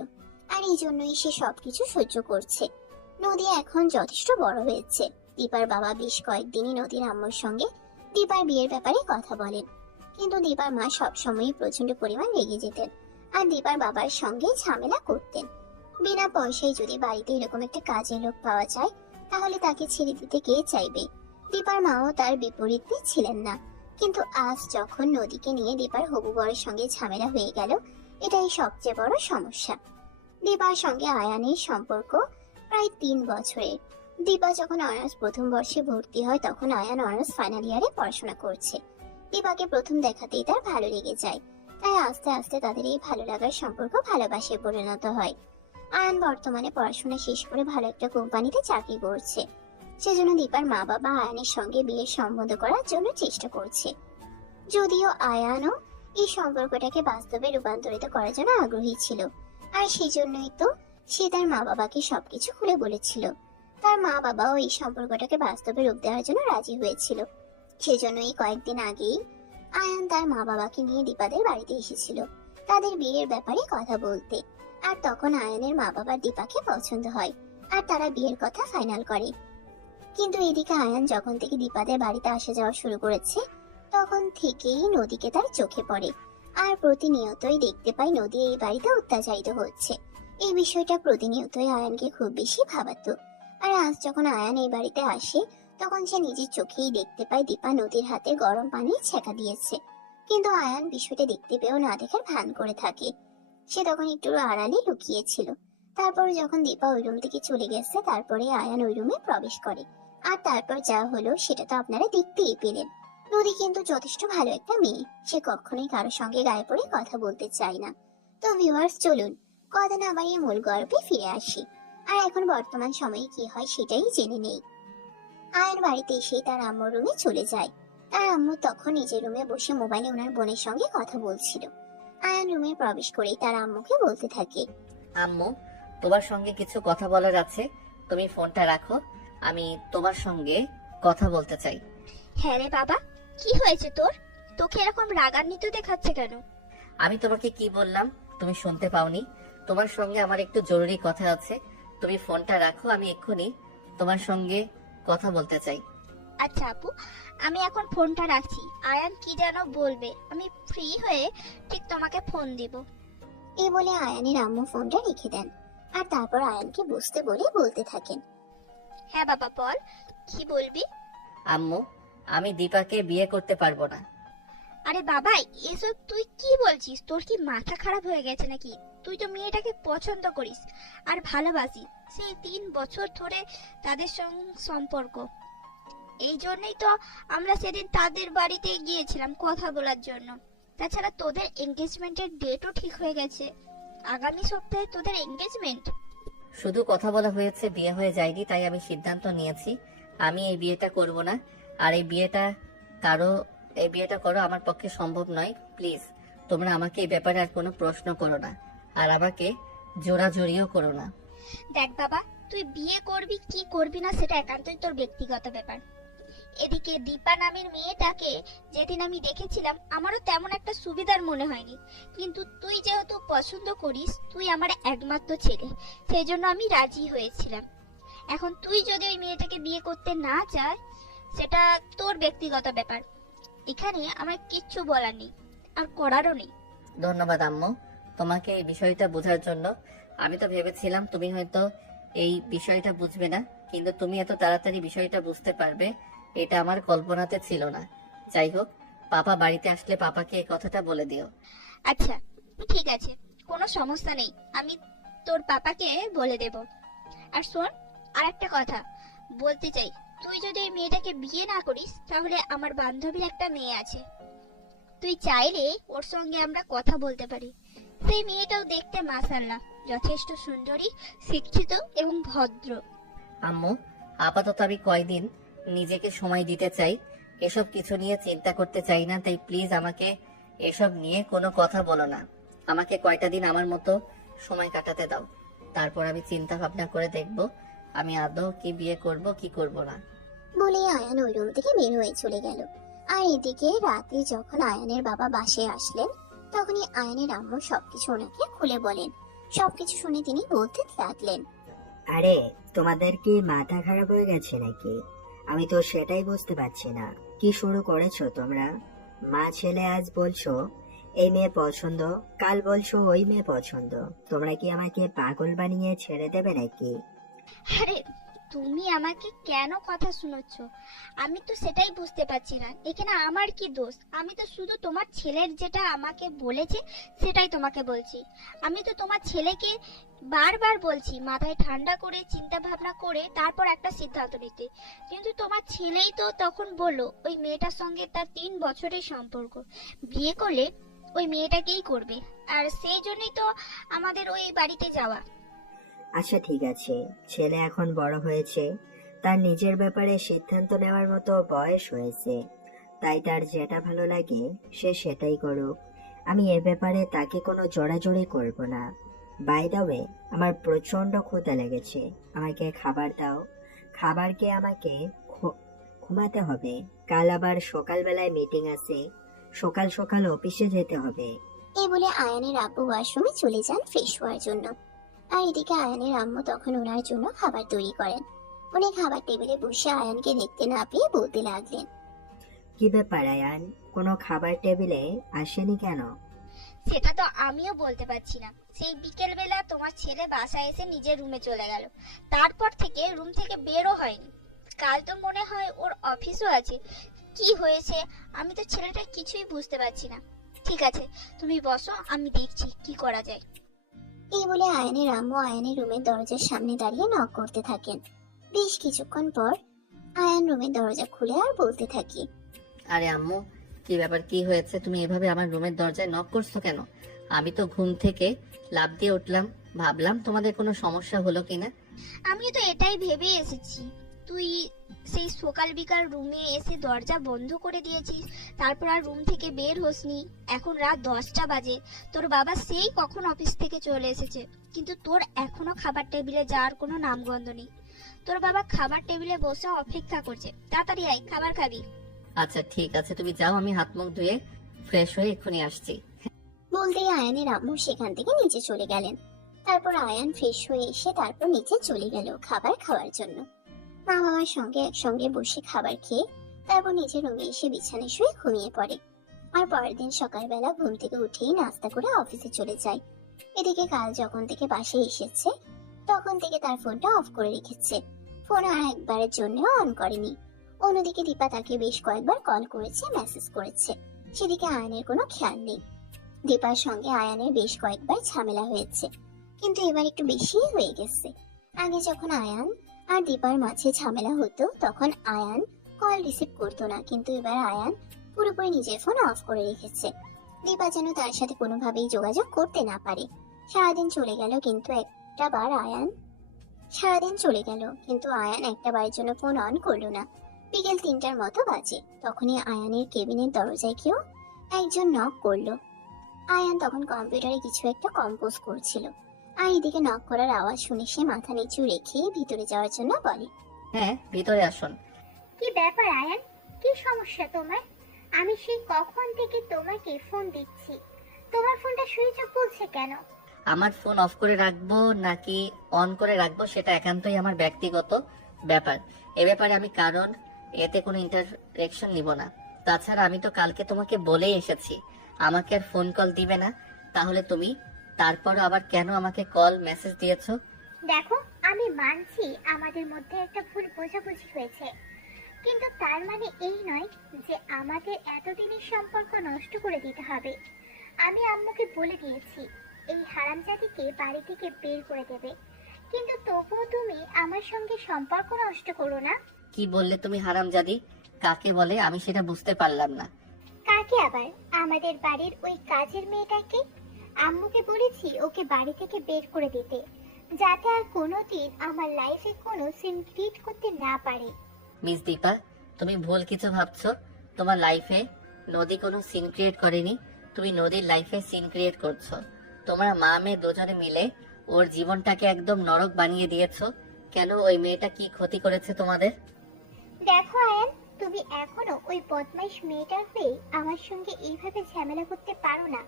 আর এই জন্যই সে সবকিছু সহ্য করছে। নদী এখন যথেষ্ট বড় হয়েছে। দীপার বাবা বেশ কয়েকদিনই নদীর আম্মুর সঙ্গে দীপার বিয়ের ব্যাপারে কথা বলেন, কিন্তু দীপার মা সবসময়ই প্রচন্ড পরিমাণ রেগে যেতেন আর দীপার বাবার সঙ্গে ঝামেলা করতেন। বিনা পয়সায় যদি বাড়িতে এরকম একটা কাজের লোক পাওয়া যায়, তাহলে তাকে ছেড়ে দিতে কে চাইবে? দীপার মাও তার বিপরীতে ছিলেন না। কিন্তু আজ যখন নদীকে নিয়ে দীপার হবু বরের সঙ্গে ঝামেলা হয়ে গেল, এটাই সবচেয়ে বড় সমস্যা। দীপার সঙ্গে আয়ানের সম্পর্ক প্রায় 3 বছরের। দীপা যখন অনার্স প্রথম বর্ষে ভর্তি হয় তখন আয়ান অনার্স ফাইনাল ইয়ারে পড়াশোনা করছে। দীপাকে প্রথম দেখাতেই তার ভালো লেগে যায়, তাই আস্তে আস্তে তাদের এই ভালো লাগার সম্পর্ক ভালোবাসে পরিণত হয়। আয়ান বর্তমানে পড়াশোনা শেষ করে ভালো একটা কোম্পানিতে চাকরি করছে, সেজন্য দীপার মা বাবা আয়ানের সঙ্গে বিয়ের সম্বন্ধ করার জন্য চেষ্টা করছে। যদিও আয়ানও এই সম্পর্কটাকে বাস্তবে রূপান্তরিত করার জন্য আগ্রহী ছিল, আর সেই জন্যই তো সে তার মা বাবাকে সবকিছু খুলে বলেছিল। তার মা বাবাও এই সম্পর্কটাকে বাস্তবে রূপ দেওয়ার জন্য রাজি হয়েছিল। সেজন্যই কয়েকদিন আগেই আয়ান তার মা বাবাকে নিয়ে দীপাদের বাড়িতে এসেছিল তাদের বিয়ের ব্যাপারে কথা বলতে। আর তখন আয়ানের মা বাবার দীপাকে পছন্দ হয় আর তারা বিয়ের কথা ফাইনাল করে। কিন্তু এদিকে আয়ান যখন থেকে দীপাদের বাড়িতে আসা যাওয়া শুরু করেছে তখন থেকেই নদীকে তার চোখে পড়ে, আর প্রতিনিয়তই দেখতে পায় নদী এই বাড়িতে অত্যাচারিত হচ্ছে। এই বিষয়টা প্রতিনিয়তই আয়ানকে খুব বেশি ভাবাতো। আর আজ যখন আয়ান এই বাড়িতে আসে তখন সে নিজের চোখেই দেখতে পায় দীপা নদীর হাতে গরম পানি ছেঁকা দিয়েছে, কিন্তু আয়ান বিষয়টা দেখতে পেয়েও না দেখার ভান করে থাকে। সে তখন একটু আড়ালে লুকিয়েছিল। তারপর যখন দীপা ওই রুম থেকে চলে গেছে তারপরে আয়ান ওই রুমে প্রবেশ করে। আর তারপর যা হলো সেটা তো আপনারা দেখতেই পেলেন। নদী কিন্তু যথেষ্ট ভালো একটা মেয়ে, সে কখনোই কারোর সঙ্গে গায়ে পড়ে কথা বলতে চায় না। তো ভিউয়ার্স, চলুন কথা না বাড়িয়ে মূল গল্পে ফিরে আসি, আর এখন বর্তমান সময়ে কি হয় সেটাই জেনে নেই। আয়ান বাড়িতে এসে তার আম্মুর রুমে চলে যায়। তার আম্মু তখন নিজের রুমে বসে মোবাইলে ওনার বোনের সঙ্গে কথা বলছিল। আয়ান রুমে প্রবেশ করেই তার আম্মুকে বলতে থাকে, আম্মু, তোমার সঙ্গে কিছু কথা বলার আছে, তুমি ফোনটা রাখো, আমি তোমার সঙ্গে কথা বলতে চাই। হ্যাঁ রে বাবা, কি হয়েছে তোর? তোকে এরকম রাগান্বিত দেখাচ্ছে কেন? আমি তোমাকে কি বললাম তুমি শুনতে পাওনি? তোমার সঙ্গে আমার একটু জরুরি কথা আছে, তুমি ফোনটা রাখো, আমি এক্ষুনি তোমার সঙ্গে কথা বলতে চাই। আচ্ছা আপু, আমি এখন ফোনটা রাখছি। আয়ান কি যেন বলবে, আমি ফ্রি হয়ে ঠিক তোমাকে ফোন দিব। এই বলে আয়ানের আম্মু ফোনটা রেখে দেন, আর তারপর আয়ানকে বুঝতে বলে বলতে থাকেন, হ্যাঁ বাবা বল, কি বলবি? আম্মু, আমি দীপাকে বিয়ে করতে পারবো না। আরে বাবা, এসব তুই কি বলছিস? তোর কি মাথা খারাপ হয়ে গেছে নাকি? তুই তো মেয়েটাকে পছন্দ করিস আর ভালোবাসিস, সেই 3 বছর ধরে তাদের সঙ্গে সম্পর্ক। এই জন্যই তো আমরা সেদিন তাদের বাড়িতে গিয়েছিলাম কথা বলার জন্য। তাছাড়া তোদের এঙ্গেজমেন্টের ডেটও ঠিক হয়ে গেছে, আগামী সপ্তাহে তোদের এঙ্গেজমেন্ট। শুধু কথা বলা হয়েছে, বিয়ে হয়ে যায়নি, তাই আমি সিদ্ধান্ত নিয়েছি আমি এই বিয়েটা করব না। আর এই বিয়েটা করো আমার পক্ষে সম্ভব নয়। প্লিজ তোমরা আমাকে এই ব্যাপারে আর কোনো প্রশ্ন করো না, আর আমাকে জোরাজোরিও করো না। দেখ বাবা, তুই বিয়ে করবি কি করবি না সেটা একান্তই তোর ব্যক্তিগত ব্যাপার। এদিকে দীপা নামের মেয়েটাকে যেদিন আমি দেখেছিলাম আমারও তেমন একটা সুবিধার মনে হয়নি, কিন্তু তুই যেহেতু পছন্দ করিস, তুই আমার একমাত্র ছেলে, সেই জন্য আমি রাজি হয়েছিলাম। এখন তুই যদি ওই মেয়েটাকে বিয়ে করতে না চাস সেটা তোর ব্যক্তিগত ব্যাপার, এখানে আমার কিচ্ছু বলার নেই আর করারও নেই। ধন্যবাদ আম্মু তোমাকে এই বিষয়টা বোঝার জন্য। আমি তো ভেবেছিলাম তুমি হয়তো এই বিষয়টা বুঝবে না, কিন্তু তুমি এত তাড়াতাড়ি বিষয়টা বুঝতে পারবে এটা আমার কল্পনাতে ছিল না। যাই হোক, পাপা বাড়িতে আসলে পাপাকে এই কথাটা বলে দিও। আচ্ছা ঠিক আছে, কোনো সমস্যা নেই, আমি তোর পাপাকে বলে দেব। আর শোন, আর একটা কথা বলতে চাই, তুই যদি এই মেয়েটাকে বিয়ে না করিস তাহলে আমার বান্ধবীর একটা মেয়ে আছে, তুই চাইলে ওর সঙ্গে আমরা কথা বলতে পারি। সেই মেয়েটাও দেখতে মাশাআল্লাহ যথেষ্ট সুন্দরী, শিক্ষিত এবং ভদ্র। আম্মু, আপাতত আমি কয়দিন নিজেকে সময় দিতে চাই, এসব কিছু নিয়ে চিন্তা করতে চাই না, তাই প্লিজ আমাকে এসব নিয়ে কোনো কথা বলো না। আমাকে কয়টা দিন আমার মতো সময় কাটাতে দাও, তারপর আমি চিন্তা ভাবনা করে দেখব আমি আদৌ কি বিয়ে করব কি করব না। বলে আয়ান ওই রুম থেকে বের হয়ে চলে গেল। আর এদিকে রাতে যখন আয়ানের বাবা বাসায় আসলেন তখনই আয়ানের আম্মু সবকিছু ওনাকে খুলে বলেন। সবকিছু শুনে তিনি বলতে লাগলেন, আরে তোমাদের কি মাথা খারাপ হয়ে গেছে নাকি? আমি তো সেটাই বুঝতে পারছি না, কি শুরু করেছো তোমরা? মা ছেলে আজ বলছো এই মেয়ে পছন্দ, কাল বলছো ওই মেয়ে পছন্দ। তোমরা কি আমাকে পাগল বানিয়ে ছেড়ে দেবে নাকি? আরে তুমি আমাকে কেন কথা শোনাচ্ছ? আমি তো সেটাই বুঝতে পারছি না, এখানে আমার কি দোষ? আমি তো শুধু তোমার ছেলের যেটা আমাকে বলেছে সেটাই তোমাকে বলছি। আমি তো তোমার ছেলেকে বারবার বলছি মাথায় ঠান্ডা করে চিন্তা ভাবনা করে তারপর একটা সিদ্ধান্ত নিতে, কিন্তু তোমার ছেলেই তো তখন বললো ওই মেয়েটার সঙ্গে তার 3 বছরের সম্পর্ক, বিয়ে করলে ওই মেয়েটাকেই করবে, আর সেই জন্যই তো আমাদের ওই বাড়িতে যাওয়া। আচ্ছা ঠিক আছে, ছেলে এখন বড় হয়েছে, তার নিজের ব্যাপারে সিদ্ধান্ত নেওয়ার মতো বয়স হয়েছে, তাই তার যেটা ভালো লাগে সে সেটাই করুক। আমি এ ব্যাপারে তাকে কোনো জোরাজোরি করব না। বাই দ্য ওয়ে, আমার প্রচন্ড ক্ষুধা লেগেছে, আমাকে খাবার দাও। খাবার খেয়ে আমাকে ঘুমাতে হবে, কাল আবার সকালবেলায় মিটিং আছে, সকাল সকাল অফিসে যেতে হবে। এই বলে আয়ানের আব্বু ওয়াশরুমে চলে যান ফ্রেশ হওয়ার জন্য। আর এদিকে আয়ানের আম্মু তখন ওনার জন্য খাবার তৈরি করেন। উনি খাবার টেবিলে বসে আয়ানকে দেখতে না পেয়ে বলতে লাগলেন, কি ব্যাপার আয়ান, কোনো খাবার টেবিলে আসেনি কেন? সেটা তো আমিও বলতে পারছি না। সেই বিকেল বেলা তোমার ছেলে বাসায় এসে নিজের রুমে চলে গেল, তারপর থেকে রুম থেকে বেরও হয়নি। কাল তো মনে হয় ওর অফিসও আছে। কি হয়েছে আমি তো ছেলেটা কিছুই বুঝতে পারছি না। ঠিক আছে, তুমি বসো, আমি দেখছি কি করা যায়। এই বলে আয়ানের আম্মু আয়ানের রুমের দরজার সামনে দাঁড়িয়ে নক করতে থাকেন। বেশ কিছুক্ষণ পর আয়ান রুমের দরজা খুলে আর বলতে থাকে, আরে আম্মু, কি ব্যাপার, কি হয়েছে? তুমি এভাবে আমার রুমের দরজায় নক করছো কেন? আমি তো ঘুম থেকে লাফ দিয়ে উঠলাম, ভাবলাম তোমাদের কোনো সমস্যা হলো কিনা। আমিও তো এটাই ভেবে এসেছি, তুই সেই সকাল বিকাল রুমে এসে দরজা বন্ধ করে দিয়েছিস, তারপর আর রুম থেকে বের হোসনি। এখন রাত 10টা বাজে, তোর বাবা সেই কখন অফিস থেকে চলে এসেছে, কিন্তু তোর এখনো খাবার টেবিলে যাওয়ার কোনো নামগন্ধ নেই। তোর বাবা খাবার টেবিলে বসে অপেক্ষা করছে, তাড়াতাড়ি আয়, খাবার খাবি। আচ্ছা ঠিক আছে, তুমি যাও, আমি হাত মুখ ধুয়ে ফ্রেশ হয়ে এক্ষুনি আসছি। বলতেই আয়ানের আম্মু সেখান থেকে নিচে চলে গেলেন। তারপর আয়ান ফ্রেশ হয়ে এসে তারপর নিচে চলে গেল খাবার খাওয়ার জন্য। মা বাবার সঙ্গে একসঙ্গে বসে খাবার খেয়ে তারপর নিজের রুমে এসে বিছানায় শুয়ে ঘুমিয়ে পড়ে। আর পরের দিন সকালবেলা ঘুম থেকে উঠেই নাস্তা করে অফিসে চলে যায়। এদিকে কাল যখন থেকে বাসায় এসেছে তখন থেকে তার ফোনটা অফ করে রেখেছে, ফোন আর একবারের জন্য অন করেনি। অন্যদিকে দীপা তাকে বেশ কয়েকবার কল করেছে, মেসেজ করেছে, সেদিকে আয়ানের কোনো খেয়াল নেই। দীপার সঙ্গে আয়ানের বেশ কয়েকবার ঝামেলা হয়েছে, কিন্তু এবার একটু বেশি হয়ে গেছে। আগে যখন আয়ান আর দীপার মাঝে ঝামেলা হতো তখন আয়ান কল রিসিভ করতো না, কিন্তু এবার আয়ান পুরোপুরি নিজের ফোন অফ করে রেখেছে। দীপা যেন তার সাথে কোনোভাবেই যোগাযোগ করতে না পারে। সারাদিন চলে গেল কিন্তু একটা বারের জন্য ফোন অন করলো না। বিকেল 3টার মতো বাজে, তখনই আয়ানের কেবিনের দরজায় কেউ একজন নক করলো। আয়ান তখন কম্পিউটারে কিছু একটা কম্পোজ করছিল, আর এদিকে নক করার আওয়াজ শুনে সে মাথা নিচু রেখে ভিতরে যাওয়ার জন্য বলে, হ্যাঁ, ভিতরে আসুন। কি ব্যাপার আয়ান, কি সমস্যা তোমার? আমি সেই কখন থেকে তোমাকে ফোন দিচ্ছি, তোমার ফোনটা সুইচ অফ বলছে কেন? আমার ফোন অফ করে রাখবো নাকি অন করে রাখবো সেটা একান্তই আমার ব্যক্তিগত ব্যাপার। এ ব্যাপারে আমি কারণ এতে কোনো ইন্টারেকশন নিব না। তাছাড়া আমি তো কালকে তোমাকে বলেই এসেছি আমাকে আর ফোন কল দিবে না, তাহলে তুমি তারপরও আবার কেন আমাকে কল মেসেজ দিয়েছো? দেখো, আমি মানছি আমাদের মধ্যে একটা ভুল বোঝাবুঝি হয়েছে, কিন্তু তার মানে এই নয় যে আমাদের এতদিনের সম্পর্ক নষ্ট করে দিতে হবে। আমি আম্মুকে বলে দিয়েছি এই হারামজাদিকে বাড়ি থেকে বের করে দেবে, কিন্তু তবুও তুমি আমার সঙ্গে সম্পর্ক নষ্ট করো না। কি বললে তুমি হারামজাদি? কাকে বলে আমি সেটা বুঝতে পারলাম না। কাকে আবার? আমাদের বাড়ির ওই কাজের মেয়েটাকে। আম্মুকে বলেছি ওকে বাড়ি থেকে বের করে দিতে, যাতে আর কোনোদিন আমার লাইফে কোনো সিন ক্রিয়েট করতে না পারে। মিস দীপা, তুমি ভুল কিছু ভাবছো। তোমার লাইফে নদী কোনো সিন ক্রিয়েট করেনি, তুমি নদীর লাইফে সিন ক্রিয়েট করছো। তোমরা মা মেয়ে দুজনে মিলে ওর জীবনটাকে একদম নরক বানিয়ে দিয়েছো। কেন? ওই মেয়েটা কি ক্ষতি করেছে তোমাদের? দেখো আয়ান, তুমি এখনো ওই বদমাইশ মেয়েটার হয়ে আমার সঙ্গে এইভাবে ঝামেলা করতে পারো না।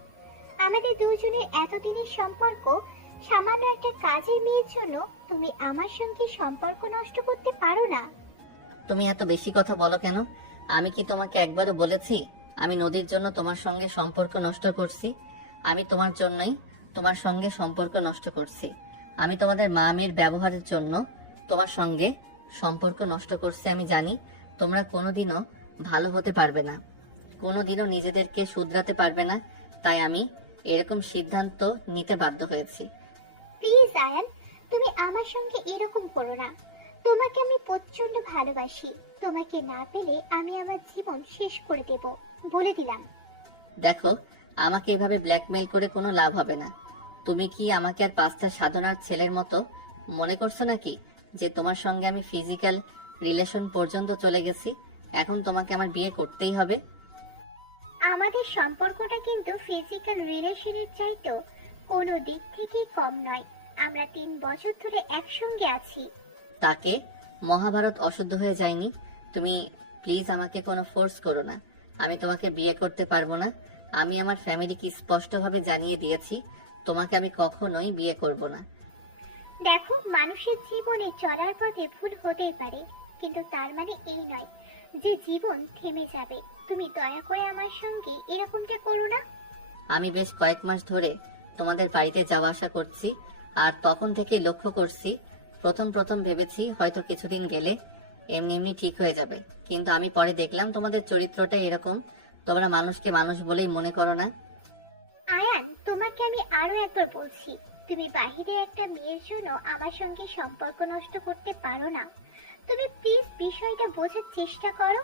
আমাদের দুজনের এতদিনের সম্পর্ক সামান্য একটা কাজের মেয়ের জন্য তুমি আমার সঙ্গে সম্পর্ক নষ্ট করতে পারো না। তুমি এত বেশি কথা বলো কেন? আমি কি তোমাকে একবারও বলেছি আমি নদীর জন্য তোমার সঙ্গে সম্পর্ক নষ্ট করছি? আমি তোমার জন্যই তোমার সঙ্গে সম্পর্ক নষ্ট করছি। আমি তোমাদের মা মেয়ের ব্যবহারের জন্য তোমার সঙ্গে সম্পর্ক নষ্ট করছে আমি জানি। তোমরা কোনোদিনও ভালো হতে পারবে না, কোনোদিনও নিজেদেরকে শুধরাতে পারবে না। তাই আমি এরকম সিদ্ধান্ত নিতে বাধ্য হয়েছি। প্লিজ আয়ান, তুমি আমার সঙ্গে এরকম করো না। তোমাকে আমি প্রচন্ড ভালোবাসি। তোমাকে না পেলে আমি আমার জীবন শেষ করে দেব, বলে দিলাম। দেখো, আমাকে এভাবে ব্ল্যাকমেইল করে কোনো লাভ হবে না। তুমি কি আমাকে আর 5টা সাধনার ছেলের মতো মনে করছো নাকি, যে তোমার সঙ্গে আমি ফিজিক্যাল রিলেশন পর্যন্ত চলে গেছি? এখন তোমাকে আমার বিয়ে করতেই হবে। আমাদের সম্পর্কটা কিন্তু ফিজিক্যাল রিলেশনের চাইতেও কোনো দিক থেকেই কম নয়। আমরা 3 বছর ধরে একসঙ্গে আছি। তাকে মহাভারত অশুদ্ধ হয়ে যায়নি। তুমি প্লিজ আমাকে কোনো ফোর্স করো না। আমি তোমাকে বিয়ে করতে পারবো না। আমি আমার ফ্যামিলিকে স্পষ্টভাবে জানিয়ে দিয়েছি, তোমাকে আমি কখনোই বিয়ে করব না। দেখো, মানুষের জীবনে চলার পথে ভুল হতেই পারে, কিন্তু তার মানে এই নয় যে জীবন থেমে যাবে। তুমি দয়া করে আমার সঙ্গে এরকমটা করো না। আমি বেশ কয়েক মাস ধরে তোমাদের বাড়িতে যাওয়া আসা করছি, আর তখন থেকে লক্ষ্য করছি, প্রথম প্রথম ভেবেছি হয়তো কিছুদিন গেলে এমনি এমনি ঠিক হয়ে যাবে, কিন্তু আমি পরে দেখলাম তোমাদের চরিত্রটা এরকম। তোমরা মানুষকে মানুষ বলেই মনে করো না। আয়ান, তোমাকে আমি আরো একবার বলছি, তুমি বাহিরে একটা মেয়ের জন্য আমার সঙ্গে সম্পর্ক নষ্ট করতে পারো না। তুমি প্লিজ বিষয়টা বোঝার চেষ্টা করো।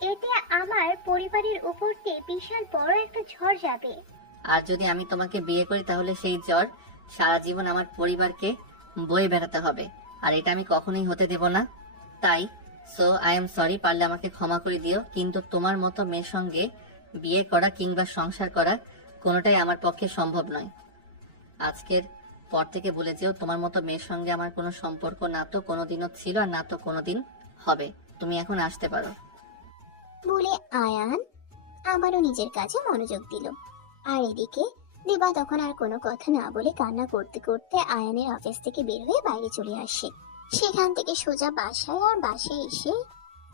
এতে আমার পরিবারের উপর দিয়ে বিশাল বড় একটা ঝড় যাবে। আর যদি আমি তোমাকে বিয়ে করি, তাহলে সেই জ্বর সারা জীবন আমার পরিবারকে বয়ে বেড়াতে হবে, আর এটা আমি কখনোই হতে দেব না। তাই আই এম সরি, পারলে আমাকে ক্ষমা করে দিও, কিন্তু তোমার মতো মেয়ের সঙ্গে বিয়ে করা কিংবা সংসার করা কোনোটাই আমার পক্ষে সম্ভব নয়। আজকের পর থেকে বলে যেও, তোমার মতো মেয়ের সঙ্গে আমার কোনো সম্পর্ক না তো কোনোদিনও ছিল, আর না তো কোনোদিন হবে। তুমি এখন আসতে পারো। বলে আয়ান আবারও নিজের কাজে মনোযোগ দিল। আর এদিকে দিবা তখন আর কোনো কথা না বলে কান্না করতে করতে আয়ানের অফিস থেকে বের হয়ে বাইরে চলে আসে। সেখান থেকে সোজা বাসায়, আর বাসায় এসে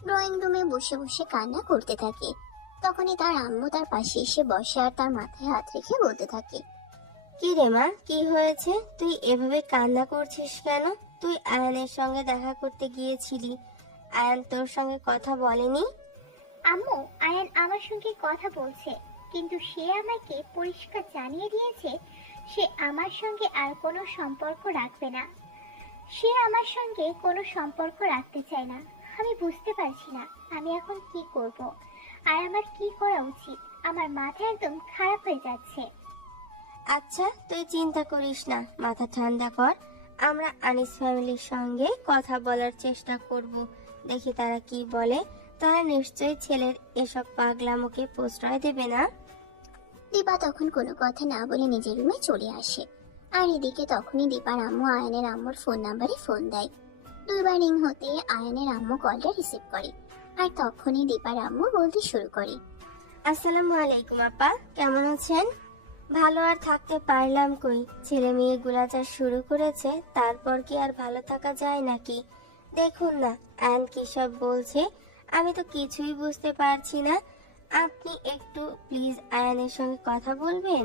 ড্রয়িং রুমে বসে বসে কান্না করতে থাকে। তখনই তার আম্মু তার পাশে এসে বসে আর তার মাথায় হাত রেখে বলতে থাকে, কি রে মা, কি হয়েছে? তুই এভাবে কান্না করছিস কেন? তুই আয়ানের সঙ্গে দেখা করতে গিয়েছিলি, আয়ান তোর সঙ্গে কথা বলেনি? আম্মু, আয়ান আমার সঙ্গে কথা বলছে, কিন্তু সে আমাকে পরিষ্কার জানিয়ে দিয়েছে সে আমার সঙ্গে আর কোনো সম্পর্ক রাখবে না। সে আমার সঙ্গে কোনো সম্পর্ক রাখতে চায় না। আমি বুঝতে পারছি না আমি এখন কি করব আর আমার কি করা উচিত। আমার মাথা একদম খারাপ হয়ে যাচ্ছে। আচ্ছা, তুই চিন্তা করিস না, মাথা ঠান্ডা কর। আমরা আনিস ফ্যামিলির সঙ্গে কথা বলার চেষ্টা করব, দেখি তারা কি বলে। তারা নিশ্চয়ই ছেলের এসব পাগলামোকে প্রশ্রয় দেবে না। দিবা তখন কোনো কথা না বলে নিজের রুমে চলে আসে। আর এদিকে তখনই দীপার আম্মু আয়ানের আম্মুর ফোন নাম্বারে ফোন দেয়। 2 বার রিং হতে আয়ানের আম্মু কলটা রিসিভ করে, আর তখনই দীপার আম্মু বলতে শুরু করে, আসসালামু আলাইকুম আপা, কেমন আছেন? ভালো আর থাকতে পারলাম কই, ছেলে মেয়ে গুলাচার শুরু করেছে, তারপর কি আর ভালো থাকা যায় নাকি? দেখুন না আয়ান কি সব বলছে, আমি তো কিছুই বুঝতে পারছি না। আপনি একটু প্লিজ আয়ানের সঙ্গে কথা বলবেন?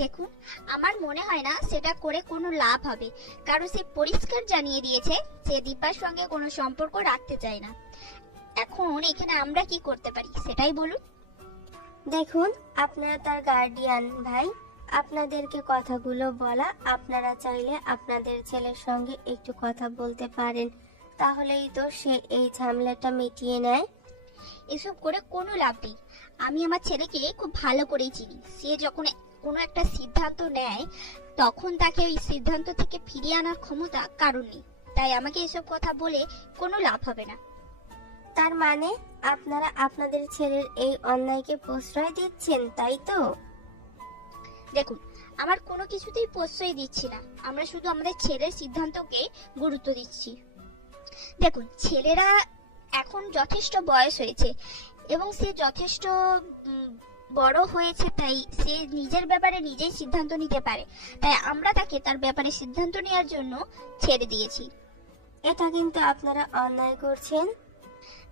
দেখুন, আমার মনে হয় না সেটা করে কোনো লাভ হবে, কারণ সে পরিষ্কার জানিয়ে দিয়েছে সে দীপার সঙ্গে কোনো সম্পর্ক রাখতে চায় না। এখন এখানে আমরা কি করতে পারি সেটাই বলুন। দেখুন, আপনারা তার গার্ডিয়ান ভাই, আপনাদেরকে কথাগুলো বলা, আপনারা চাইলে আপনাদের ছেলের সঙ্গে একটু কথা বলতে পারেন, তাহলেই তো সে এই ঝামেলাটা মিটিয়ে নেয়। এসব করে কোনো লাভ নেই। আমি আমার ছেলেকে খুব ভালো করেই চিনি। সে যখন কোনো একটা সিদ্ধান্ত নেয় তখন তাকে ওই সিদ্ধান্ত থেকে ফিরিয়ে আনার ক্ষমতা কারণ নেই। তাই আমাকে এসব কথা বলে কোনো লাভ হবে না। তার মানে আপনারা আপনাদের ছেলের এই অন্যায়কে প্রশ্রয় দিচ্ছেন, তাই তো? দেখুন, আমার কোনো কিছুতেই প্রশ্রয় দিচ্ছি না, আমরা শুধু আমাদের ছেলের সিদ্ধান্তকে গুরুত্ব দিচ্ছি। দেখুন, ছেলেরা এখন যথেষ্ট বয়স হয়েছে এবং সে যথেষ্ট বড় হয়েছে, তাই সে নিজের ব্যাপারে নিজেই সিদ্ধান্ত নিতে পারে। তাই আমরা তাকে তার ব্যাপারে সিদ্ধান্ত নেওয়ার জন্য ছেড়ে দিয়েছি। এটা কিন্তু আপনারা অন্যায় করছেন।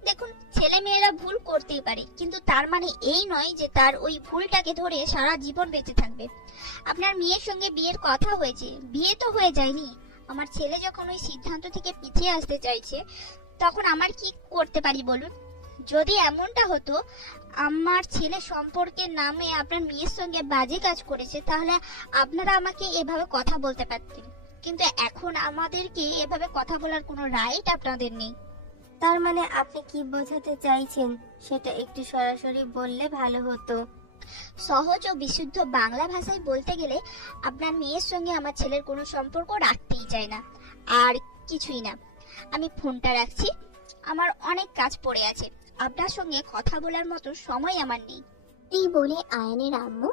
দেখুন, ছেলে মেয়েরা ভুল করতেই পারে, কিন্তু তার মানে এই নয় যে তার ওই ভুলটাকে ধরে সারা জীবন বেঁচে থাকবে। আপনার মেয়ের সঙ্গে বিয়ের কথা হয়েছে, বিয়ে তো হয়ে যায়নি। আমার ছেলে যখন ওই সিদ্ধান্ত থেকে পিছিয়ে আসতে চাইছে তখন আমার কি করতে পারি বলুন? যদি এমনটা হতো আমার ছেলে সম্পর্কের নামে আপনার মেয়ের সঙ্গে বাজে কাজ করেছে, তাহলে আপনারা আমাকে এভাবে কথা বলতে পারতেন। কিন্তু এখন আমাদেরকে এভাবে কথা বলার কোনো রাইট আপনাদের নেই। তার মানে আপনি কি বোঝাতে চাইছেন সেটা একটু সরাসরি বললে ভালো হতো। সহজ ও বিশুদ্ধ বাংলা ভাষায় বলতে গেলে আপনার মেয়ের সঙ্গে আমার ছেলের কোনো সম্পর্ক রাখতেই চায় না, আর কিছুই না। আমি ফোনটা রাখছি, আমার অনেক কাজ পড়ে আছে, আপনার সঙ্গে কথা বলার মতো সময় আমার নেই। এই বলে আয়ানের আম্মু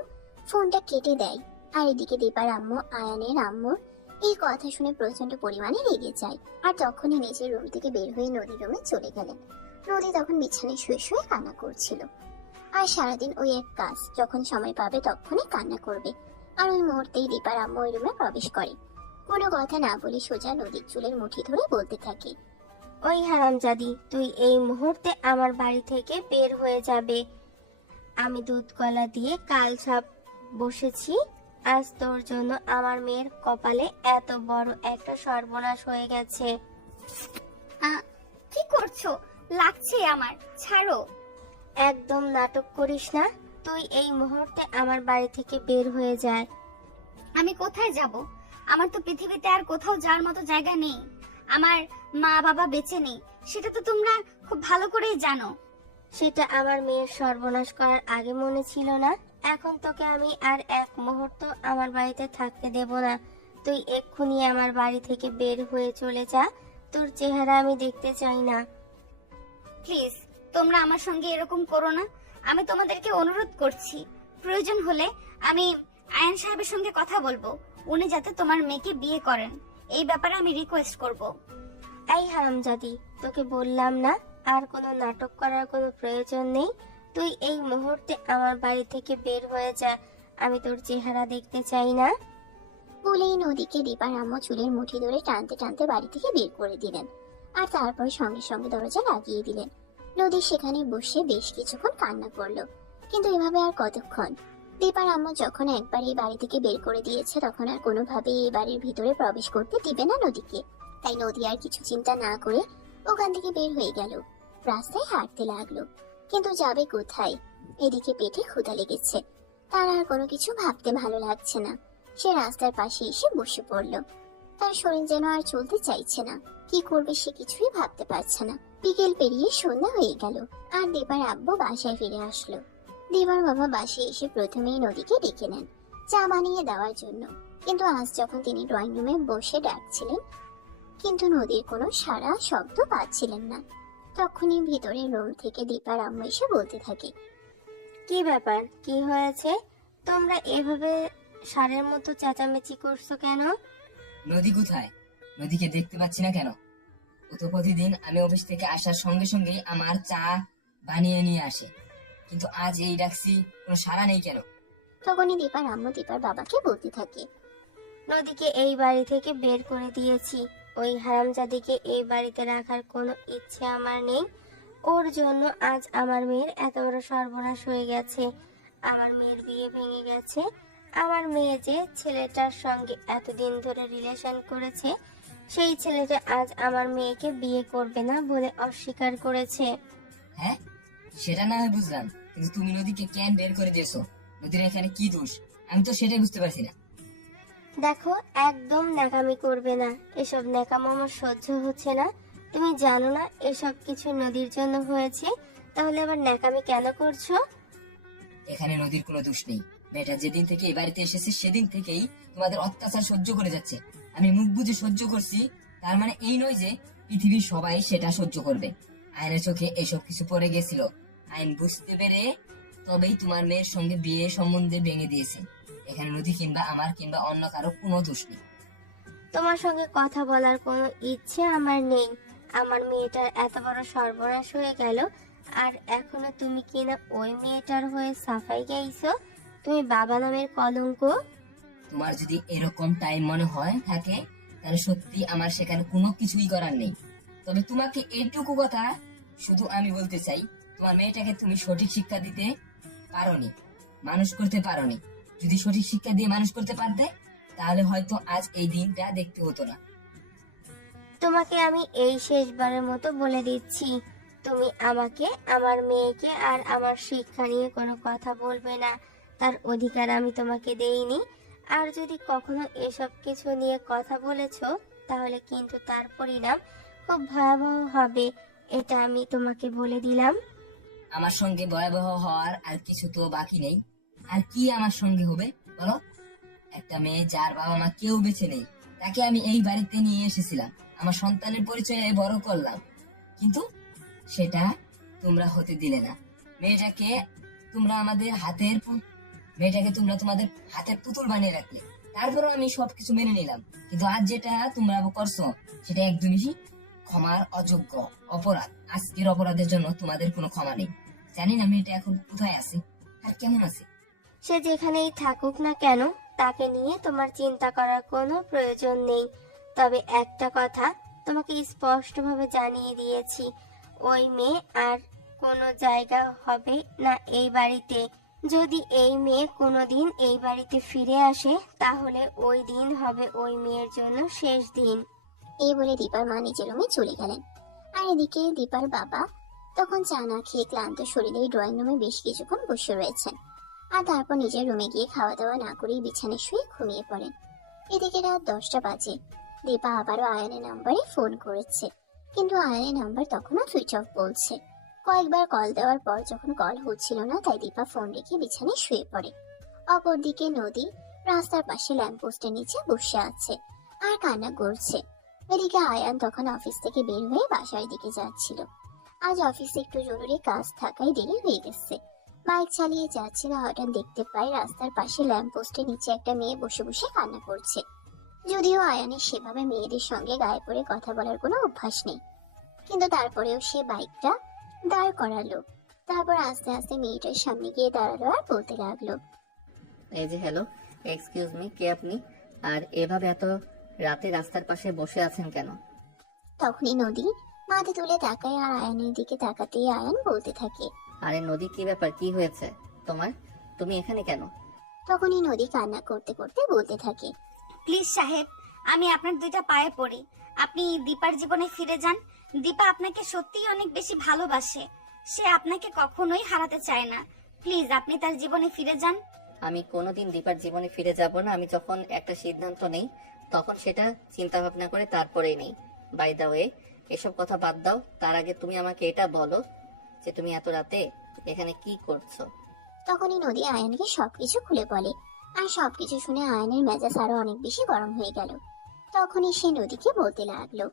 ফোনটা কেটে দেয়। আর এদিকে দীপার আম্মু আয়ানের আম্মুর এই কথা শুনে প্রচন্ড পরিমাণে রেগে যায়। আর তখনই নিজের রুম থেকে বের হয়ে নদীর রুমে চলে গেলেন। নদী তখন বিছানায় শুয়ে শুয়ে কান্না করছিল। আর সারাদিন ওই এক কাজ, যখন সময় পাবে তখনই কান্না করবে। আর ওই মুহূর্তেই দীপার আম্মু ওই রুমে প্রবেশ করে। কোনো কথা না বলে সোজা নদীর চুলের মুঠি ধরে বলতে থাকে, ওই হারামজাদি, তুই এই মুহূর্তে আমার বাড়ি থেকে বের হয়ে যাবে। আমি দুধ কলা দিয়ে কাল সাপ বসেছি, আজ তোর জন্য আমার মেয়ের কপালে এত বড় একটা সর্বনাশ হয়ে গেছে। কি করছো? লাগছে আমার, ছাড়ো। একদম নাটক করিস না, তুই এই মুহূর্তে আমার বাড়ি থেকে বের হয়ে যায়। আমি কোথায় যাব? আমার তো পৃথিবীতে আর কোথাও যাওয়ার মতো জায়গা নেই। আমার মা বাবা বেঁচে নেই, সেটা তো তোমরা খুব ভালো করেই জানো। সেটা আমার মেয়ের সর্বনাশ করার আগে মনে ছিল না। এখন তোকে আমি আর এক মুহূর্ত আমার বাড়িতে থাকতে দেব না। তুই এক্ষুনি আমার বাড়ি থেকে বের হয়ে চলে যা, তোর চেহারা আমি দেখতে চাই না। প্লিজ, তোমরা আমার সঙ্গে এরকম করো না। আমি তোমাদেরকে অনুরোধ করছি, প্রয়োজন হলে আমি আয়ান সাহেবের সঙ্গে কথা বলবো, উনি যাতে তোমার মেয়েকে বিয়ে করেন, এই ব্যাপারে আমি রিকোয়েস্ট করব। এই হারামজাদি, তোকে বললাম না আর কোনো নাটক করার কোনো প্রয়োজন নেই। তুই এই মুহূর্তে আমার বাড়ি থেকে বের হয়ে যা, আমি তোর চেহারা দেখতে চাই না। বলেই নদীকে দীপার আম্মু চুলের মুঠি ধরে টানতে টানতে বাড়ি থেকে বের করে দিলেন। আর তারপর সঙ্গে সঙ্গে দরজা লাগিয়ে দিলেন। নদী সেখানে বসে বেশ কিছুক্ষণ কান্না করলো। কিন্তু এভাবে আর কতক্ষণ? দীপার আম্মু যখন একবার এই বাড়ি থেকে বের করে দিয়েছে, তখন আর কোনোভাবেই এই বাড়ির ভিতরে প্রবেশ করতে দিবে না নদীকে। তাই নদী আর কিছু চিন্তা না করে ওখান থেকে বের হয়ে গেল। রাস্তায় হাঁটতে লাগলো, কিন্তু যাবে কোথায়? এদিকে পেটে ক্ষুধা লেগেছে, তার আর কোনো কিছু ভাবতে ভালো লাগছে না। সে রাস্তার পাশে এসে বসে পড়ল। তার শরীর যেন আর চলতে চাইছে না। কি করবে সে কিছুই ভাবতে পারছে না। বিকেল পেরিয়ে সন্ধ্যা হয়ে গেল, আর দেবার আব্বু বাসায় ফিরে আসলো। দেবার বাবা বাসায় এসে প্রথমেই নদীকে ডেকে নেন চা বানিয়ে দেওয়ার জন্য। কিন্তু আজ যখন তিনি ড্রয়িং রুমে বসে ডাকছিলেন, কিন্তু নদীর কোনো সাড়া শব্দ পাচ্ছিলেন না। তখনই ভিতরের রুম থেকে দীপার আম্মু এসে বলতে থাকে, কি ব্যাপার, কি হয়েছে? তোমরা এভাবে ষাঁড়ের মতো চেঁচামেচি করছো কেন? নদী কোথায়? নদীকে দেখতে পাচ্ছি না কেন? ও তো প্রতিদিন আমি অফিস থেকে আসার সঙ্গে সঙ্গে আমার চা বানিয়ে নিয়ে আসে, কিন্তু আজ এই ডাকছি কোনো সাড়া নেই কেন? তখনই দীপার আম্মু দীপার বাবাকে বলতে থাকে, নদীকে এই বাড়ি থেকে বের করে দিয়েছি। ওই হারামজাদিকে এই বাড়িতে রাখার কোনো ইচ্ছে আমার নেই। ওর জন্য আজ আমার মেয়ের এত বড় সর্বনাশ হয়ে গেছে। আমার মেয়ের বিয়ে ভেঙে গেছে। আমার মেয়ে যে ছেলেটার সঙ্গে এতদিন ধরে রিলেশন করেছে, সেই ছেলেটা আজ আমার মেয়েকে বিয়ে করবে না বলে অস্বীকার করেছে। হ্যাঁ, সেটা না হয় বুঝলাম, কিন্তু তুমি নদীকে কেন বের করে দিয়েছো? নদীর এখানে কি দোষ? আমি তো সেটাই বুঝতে পারছি না। দেখো, একদম ন্যাকামি করবে না। এসব ন্যাকামো আমার সহ্য হচ্ছে না। তুমি জানো না এসব কিছু নদীর জন্য হয়েছে, তাহলে আবার ন্যাকামি কেন করছো? এখানে নদীর কোনো দোষ নেই। মেয়েটা যেদিন থেকে এই বাড়িতে এসেছে সেদিন থেকেই তোমাদের অত্যাচার সহ্য করে যাচ্ছে। আমি মুখ বুঝে সহ্য করছি, তার মানে এই নয় যে পৃথিবীর সবাই সেটা সহ্য করবে। আইনের চোখে এসব কিছু পড়ে গেছিল, আইন বুঝতে পেরে তবেই তোমার মেয়ের সঙ্গে বিয়ে সম্বন্ধে ভেঙে দিয়েছে। এখানে নদী কিংবা আমার কিংবা অন্য কারো কোনো দোষ নেই। তোমার সঙ্গে কথা বলার কোনো ইচ্ছে আমার নেই। আমার মেয়েটার এত বড় সর্বনাশ হয়ে গেল, আর এখনো তুমি কিনা ওই মেয়েটার হয়ে সাফাই গাইছো। তুমি বাবা নামের কলঙ্ক। তোমার যদি এরকম টাইম মনে হয় থাকে, তাহলে সত্যি আমার সেখানে কোনো কিছুই করার নেই। তবে তোমাকে এইটুকু কথা শুধু আমি বলতে চাই, তোমার মেয়েটাকে তুমি সঠিক শিক্ষা দিতে পারোনি, মানুষ করতে পারোনি। যদি সঠিক শিক্ষা দিয়ে মানুষ করতে পারতে, তাহলে হয়তো আজ এই দিনটা দেখতে হতো না। তোমাকে আমি এই শেষবারের মতো বলে দিচ্ছি, তুমি আমাকে, আমার মেয়েকে আর আমার শিক্ষা নিয়ে কোনো কথা বলবে না। তার অধিকার আমি তোমাকে দেইনি। আর যদি কখনো এসব কিছু নিয়ে কথা বলেছো, তাহলে কিন্তু তার পরিণাম খুব ভয়াবহ হবে, এটা আমি তোমাকে বলে দিলাম। আমার সঙ্গে ভয়াবহ হওয়ার আর কিছু তো বাকি নেই। আর কি আমার সঙ্গে হবে বলো? একটা মেয়ে যার বাবা মা কেউ বেঁচে নেই, তাকে আমি এই বাড়িতে নিয়ে এসেছিলাম, আমার সন্তানের পরিচয়ে বড় করলাম, কিন্তু সেটা তোমরা হতে দিলে না। মেয়েটাকে তোমরা তোমাদের হাতের পুতুল বানিয়ে রাখলে। তারপরও আমি সবকিছু মেনে নিলাম, কিন্তু আজ যেটা তোমরা করছো সেটা একদমই ক্ষমার অযোগ্য অপরাধ। আজকের অপরাধের জন্য তোমাদের কোনো ক্ষমা নেই। জানি না মেয়েটা এখন কোথায় আছে আর কেমন আছে। সে যেখানেই থাকুক না কেন, তাকে নিয়ে তোমার চিন্তা করার কোনো প্রয়োজন নেই। তবে একটা কথা তোমাকে স্পষ্টভাবে জানিয়ে দিয়েছি, ওই মেয়ে আর কোনো জায়গা হবে না এই বাড়িতে। যদি এই মেয়ে কোনোদিন এই বাড়িতে ফিরে আসে, তাহলে ওই দিন হবে ওই মেয়ের জন্য শেষ দিন। এই বলে দীপার মা নিজের রুমে চলে গেলেন। আর এদিকে দীপার বাবা তখন চা না খেয়ে ক্লান্ত শরীরে ড্রয়িং রুমে বেশ কিছুক্ষণ বসে রয়েছেন। আর তারপর নিজের রুমে গিয়ে খাওয়া দাওয়া না করেই বিছানায় শুয়ে ঘুমিয়ে পড়েন। এদিকে রাত 10টা বাজে। দীপা আবারও আয়ানের নাম্বারে ফোন করেছে, কিন্তু আয়ানের নাম্বার তখনও সুইচ অফ বলছে। কয়েকবার কল দেওয়ার পর যখন কল হচ্ছিল না, তাই দীপা ফোন রেখে বিছানায় শুয়ে পড়ে। অপরদিকে নদী রাস্তার পাশে ল্যাম্পপোস্টের নিচে বসে আছে আর কান্না করছে। এদিকে আয়ান তখন অফিস থেকে বের হয়ে বাসার দিকে যাচ্ছিল। আজ অফিসে একটু জরুরি কাজ থাকায় দেরি হয়ে গেছে। বাইক চালিয়ে যাচ্ছিল, হঠাৎ দেখতে পাই রাস্তার পাশে ল্যাম্পপোস্টের নিচে একটা মেয়ে বসে বসে কান্না করছে। যদিও আয়ানের সেভাবে মেয়েদের সঙ্গে গায়ে পড়ে কথা বলার কোনো অভ্যাস নেই, কিন্তু তারপরেও সে বাইকটা দাঁড় করালো। তারপর আস্তে আস্তে মেয়েটার সামনে গিয়ে দাঁড়ালো আর বলতে লাগলো, এই যে হ্যালো, এক্সকিউজ মি, কে আপনি? আর এভাবে এত রাতে রাস্তার পাশে বসে আছেন কেন? তখনই নদী মাথা তুলে তাকায় আর আয়ানের দিকে তাকাতেই আয়ান বলতে থাকে। আরে নদী, কি ব্যাপার, কি হয়েছে তোমার? তুমি এখানে কেন? তখনই নদী কান্না করতে করতে বলতে থাকে, প্লিজ সাহেব, আমি আপনার দুইটা পায়ে পড়ি, আপনি দীপার জীবনে ফিরে যান। দীপা আপনাকে সত্যিই অনেক বেশি ভালোবাসে, সে আপনাকে কখনোই হারাতে চায় না। প্লিজ আপনি তার জীবনে ফিরে যান। আমি কোনোদিন দীপার জীবনে ফিরে যাব না। আমি যখন একটা সিদ্ধান্ত নেই, তখন সেটা চিন্তা ভাবনা করে তারপরেই নেই। বাই দা ওয়ে, এসব কথা বাদ দাও। তার আগে তুমি আমাকে এটা বলো যে তুমি এত রাতে এখানে কি করছো? তখনই নদী আয়ানকে সবকিছু খুলে বলে। আর সবকিছু শুনে আয়ানের মেজাজ আরো অনেক বেশি গরম হয়ে গেল। তখনই সে নদীকে বলতে লাগলো,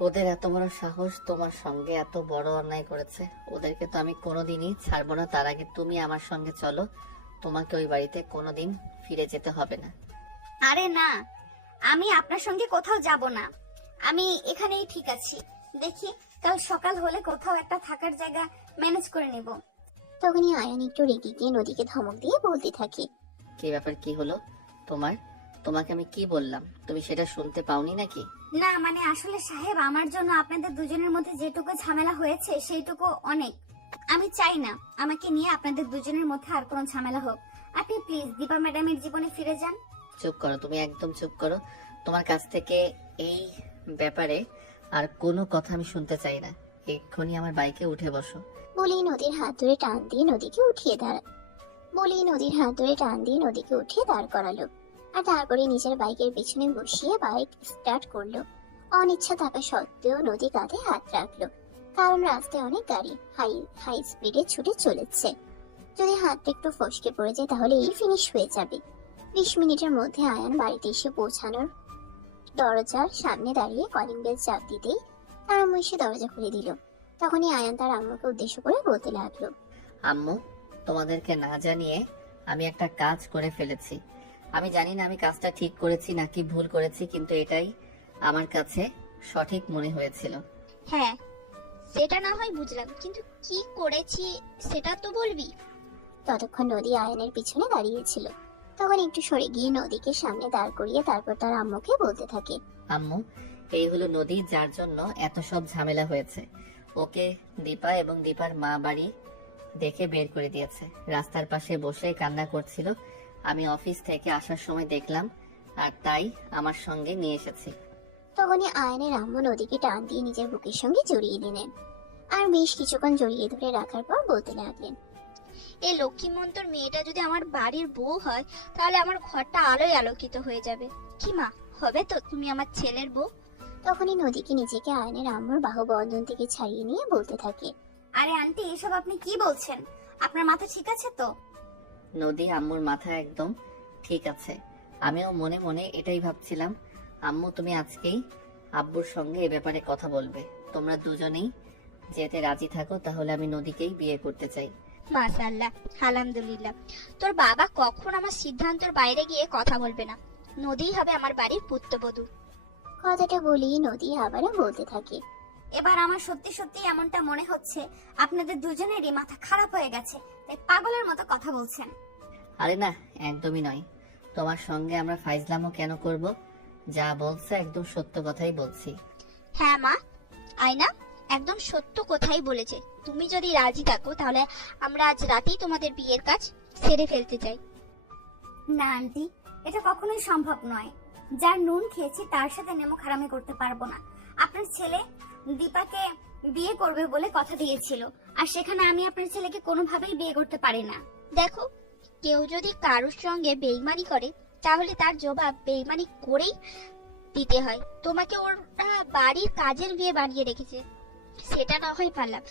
ওদের এত বড় সাহস, তোমার সঙ্গে এত বড় অন্যায় করেছে। ওদেরকে তো আমি কোনোদিনই ছাড়বো না। তার আগে তুমি আমার সঙ্গে চলো, তোমাকে ওই বাড়িতে কোনোদিন ফিরে যেতে হবে না। আরে না, আমি আপনার সঙ্গে কোথাও যাব না, আমি এখানেই ঠিক আছি। দেখি কাল সকাল হলে কোথাও একটা থাকার জায়গা ম্যানেজ করে নেব। তখনই আয়ান একটু রেগে গিয়ে নদীকে ধমক দিয়ে বলতে থাকে, কি ব্যাপার, কি হলো তোমার? তোমাকে আমি কি বললাম, তুমি সেটা শুনতে পাওনি নাকি? না মানে আসলে সাহেব, আমার জন্য আপনাদের দুজনের মধ্যে যেটুকু ঝামেলা হয়েছে সেইটুকু অনেক। আমি চাই না আমাকে নিয়ে আপনাদের দুজনের মধ্যে আর কোনো ঝামেলা হোক। আপনি প্লিজ দীপা ম্যাডামের জীবনে ফিরে যান। চুপ করো, তুমি একদম চুপ করো। তোমার কাছ থেকে এই ব্যাপারে আর কোনো কথা আমি শুনতে চাই না। এক্ষুনি আমার বাইকে উঠে বসো। বলেই নদীর হাত ধরে টান দিয়ে নদীকে উঠিয়ে দাঁড় করালো। আর তারপরে নিজের বাইকের পেছনে বসিয়ে বাইক স্টার্ট করলো। অনিচ্ছা থাকা সত্ত্বেও নদী কাঁধে হাত রাখলো, কারণ রাস্তায় অনেক গাড়ি হাই স্পিডে ছুটে চলেছে। যদি হাতটা একটু ফসকে পড়ে যায় তাহলে এই ফিনিশ হয়ে যাবে। 20 মিনিটের মধ্যে আয়ান বাড়িতে এসে পৌঁছানোর দরজার সামনে দাঁড়িয়ে কলিং বেল চাপ দিতেই তার আম্মু এসে দরজা খুলে দিল। তখনই আয়ান তার আম্মুকে উদ্দেশ্য করে বলতে লাগলো, আম্মু, তোমাদেরকে না জানিয়ে আমি একটা কাজ করে ফেলেছি। আমি জানি না আমি কাজটা ঠিক করেছি নাকি ভুল করেছি, কিন্তু এটাই আমার কাছে সঠিক মনে হয়েছিল। হ্যাঁ, সেটা না হয় বুঝলাম, কিন্তু কি করেছি সেটা তো বলবি। ততক্ষণ নদী আয়ানের পিছনে দাঁড়িয়েছিল। তখন একটু সরে গিয়ে নদীকে সামনে দাঁড় করিয়ে তারপর তার আম্মুকে বলতে থাকে, আম্মু, এই হলো নদী, যার জন্য এত সব ঝামেলা হয়েছে। ওকে দীপা এবং দীপার মা বাড়ি দেখে বের করে দিয়েছে। রাস্তার পাশে বসে কান্না করছিল। আমি অফিস থেকে আসার সময় দেখলাম, আর তাই আমার সঙ্গে নিয়ে এসেছি। তখনই আয়নের আম্মু নদীকে টান দিয়ে নিজের বুকের সঙ্গে জড়িয়ে নিলেন আর বেশ কিছুক্ষণ জড়িয়ে ধরে রাখার পর বলতে লাগলেন, এই লক্ষ্মীমন্তর মেয়েটা যদি আমার বাড়ির বউ হয় তাহলে আমার ঘরটা আলোয় আলোকিত হয়ে যাবে। কি মা, হবে তো তুমি আমার ছেলের বউ? তখনই নদীকে নিজেকে আয়নের আম্মুর বাহুবন্ধন থেকে ছাড়িয়ে নিয়ে বলতে থাকে, আরে আন্টি, এসব আপনি কি বলছেন? আপনার মাথা ঠিক আছে তো? নদী আম্মুর মাথা একদম ঠিক আছে। আমিও মনে মনে এটাই ভাবছিলাম। আম্মু, তুমি আজকেই আব্বুর সঙ্গে এ ব্যাপারে কথা বলবে। তোমরা দুজনেই যেতে রাজি থাকো তাহলে আমি নদীকেই বিয়ে করতে চাই। মাশাআল্লাহ, আলহামদুলিল্লাহ। তোর বাবা কখন আমার সিদ্ধান্তের বাইরে গিয়ে কথা বলবে না। নদীই হবে আমার বাড়ির পুত্রবধূ। কথাটা বলেই নদী আবারও বলতে থাকে, এবার আমার সত্যি সত্যি এমনটা মনে হচ্ছে আপনাদের দুজনেরই মাথা খারাপ হয়ে গেছে, তাই পাগলের মতো কথা বলছেন। আরে না, একদমই নয়। তোমার সঙ্গে আমরা ফাইজলামও কেন করব? যা বলছে একদম সত্য কথাই বলছি। হ্যাঁ মা, আয়না একদম সত্য কথাই বলেছে। তুমি যদি রাজি থাকো তাহলে আমরা আজ রাতেই তোমাদের বিয়ের কাজ সেরে ফেলতে চাই। না আন্টি, এটা কখনোই সম্ভব নয়। যার নুন খেয়েছি তার সাথে নেমো খারামি করতে পারবো না। আপনার ছেলে দীপাকে বিয়ে করবে বলে কথা দিয়েছিল, আর সেখানে আমি আপনার ছেলেকে কোনোভাবেই বিয়ে করতে পারি না। দেখো, কেউ যদি কারোর সঙ্গে বেইমানি করে তাহলে তার জবাব বেইমানি করেই দিতে হয়। তোমাকে ওর বাড়ির কাজের বিয়ে বানিয়ে রেখেছে, সেটা না হয় পারলাম,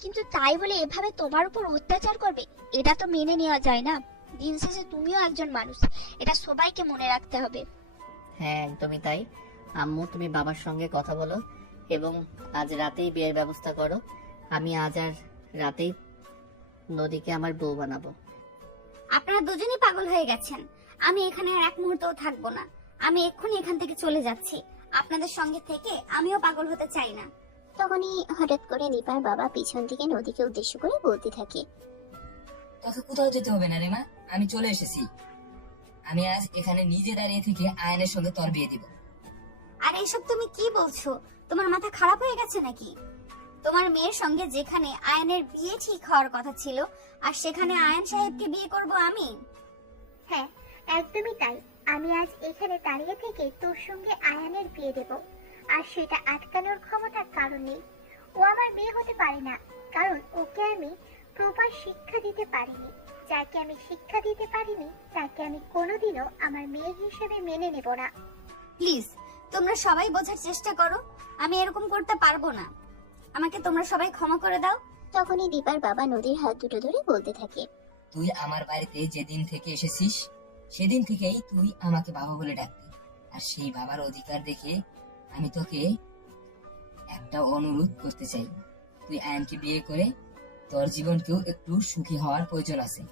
কিন্তু তাই বলে এভাবে তোমার উপর অত্যাচার করবে, এটা তো মেনে নেওয়া যায় না। দিন শেষে তুমিও একজন মানুষ, এটা সবাইকে মনে রাখতে হবে। হ্যাঁ, একদমই তাই। আম্মু, তুমি বাবার সঙ্গে কথা বলো এবং আজ রাতেই বিয়ের ব্যবস্থা করো। আমি আজ আর রাতেই নদীকে আমার বউ বানাবো। আপনারা দুজনেই পাগল হয়ে গেছেন। আমি এখানে আর এক মুহূর্তও থাকবো না। আমি এক্ষুনি এখান থেকে চলে যাচ্ছি। আপনাদের সঙ্গে থেকে আমিও পাগল হতে চাই না। তখনই হঠাৎ করে দীপার বাবা পিছন থেকে নদীকে উদ্দেশ্য করে বলতে থাকে, তোকে কোথাও যেতে হবে না রে মা, আমি চলে এসেছি। আমি আজ এখানে নিজে দাঁড়িয়ে থেকে আয়নের সঙ্গে তোর বিয়ে দিব। আর এসব তুমি কি বলছো? তোমার মাথা খারাপ হয়ে গেছে নাকি? তোমার মেয়ের সঙ্গে যেখানে আয়নের বিয়ে ঠিক হওয়ার কথা ছিল, আর সেখানে আয়ন সাহেবকে বিয়ে করব আমি? হ্যাঁ, একদমই তাই। আমি আজ এখানে দাঁড়িয়ে থেকে তোর সঙ্গে আয়ানের বিয়ে দেব, আর সেটা আটকানোর ক্ষমতা কারণ নেই। ও আমার বিয়ে হতে পারে না, কারণ ওকে আমি প্রপার শিক্ষা দিতে পারিনি। যাকে আমি শিক্ষা দিতে পারিনি তাকে আমি কোনোদিনও আমার মেয়ে হিসেবে মেনে নেব না। প্লিজ, তোমরা সবাই বোঝার চেষ্টা করো। আমি এরকম করতে পারবো না। আমাকে তোমরা সবাই ক্ষমা করে দাও। তখনই দীপার বাবা নদীর হাত দুটো ধরে বলতে থাকে, তুই আমার বাড়িতে যেদিন থেকে এসেছিস সেদিন থেকেই তুই আমাকে বাবা বলে ডাকতি, আর সেই বাবার অধিকার দেখে আমি তোকে একটা অনুরোধ করতে চাই। তুই আয়নকে বিয়ে করে তোর জীবনকেও একটু সুখী হওয়ার প্রয়োজন আছে।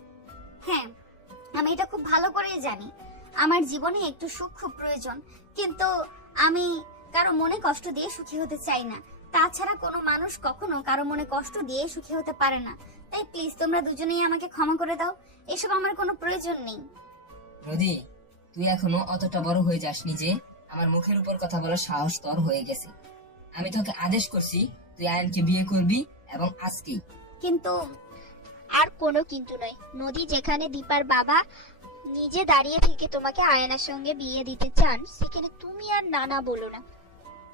হ্যাঁ, আমি এটা খুব ভালো করেই জানি। আমার জীবনে একটু সুখ খুব প্রয়োজন, কিন্তু আমি কারো মনে কষ্ট দিয়ে সুখী হতে চাই না। তাছাড়া কোনো মানুষ কখনো কারো মনে কষ্ট দিয়ে সুখী হতে পারে না। তাই প্লিজ তোমরা দুজনেই আমাকে ক্ষমা করে দাও। এসব আমার কোনো প্রয়োজন নেই। নদী, তুই এখনো অতটা বড় হয়ে যাসনি যে আমার মুখের উপর কথা বলার সাহস তোর হয়ে গেছে। আমি তোকে আদেশ করছি তুই আয়নকে বিয়ে করবি, এবং আজকেই। কিন্তু আর কোনো কিন্তু নয়। নদী, যেখানে দীপার বাবা নিজে দাঁড়িয়ে থেকে তোমাকে আয়নার সঙ্গে বিয়ে দিতে চান, সেখানে তুমি আর নানা বলো না।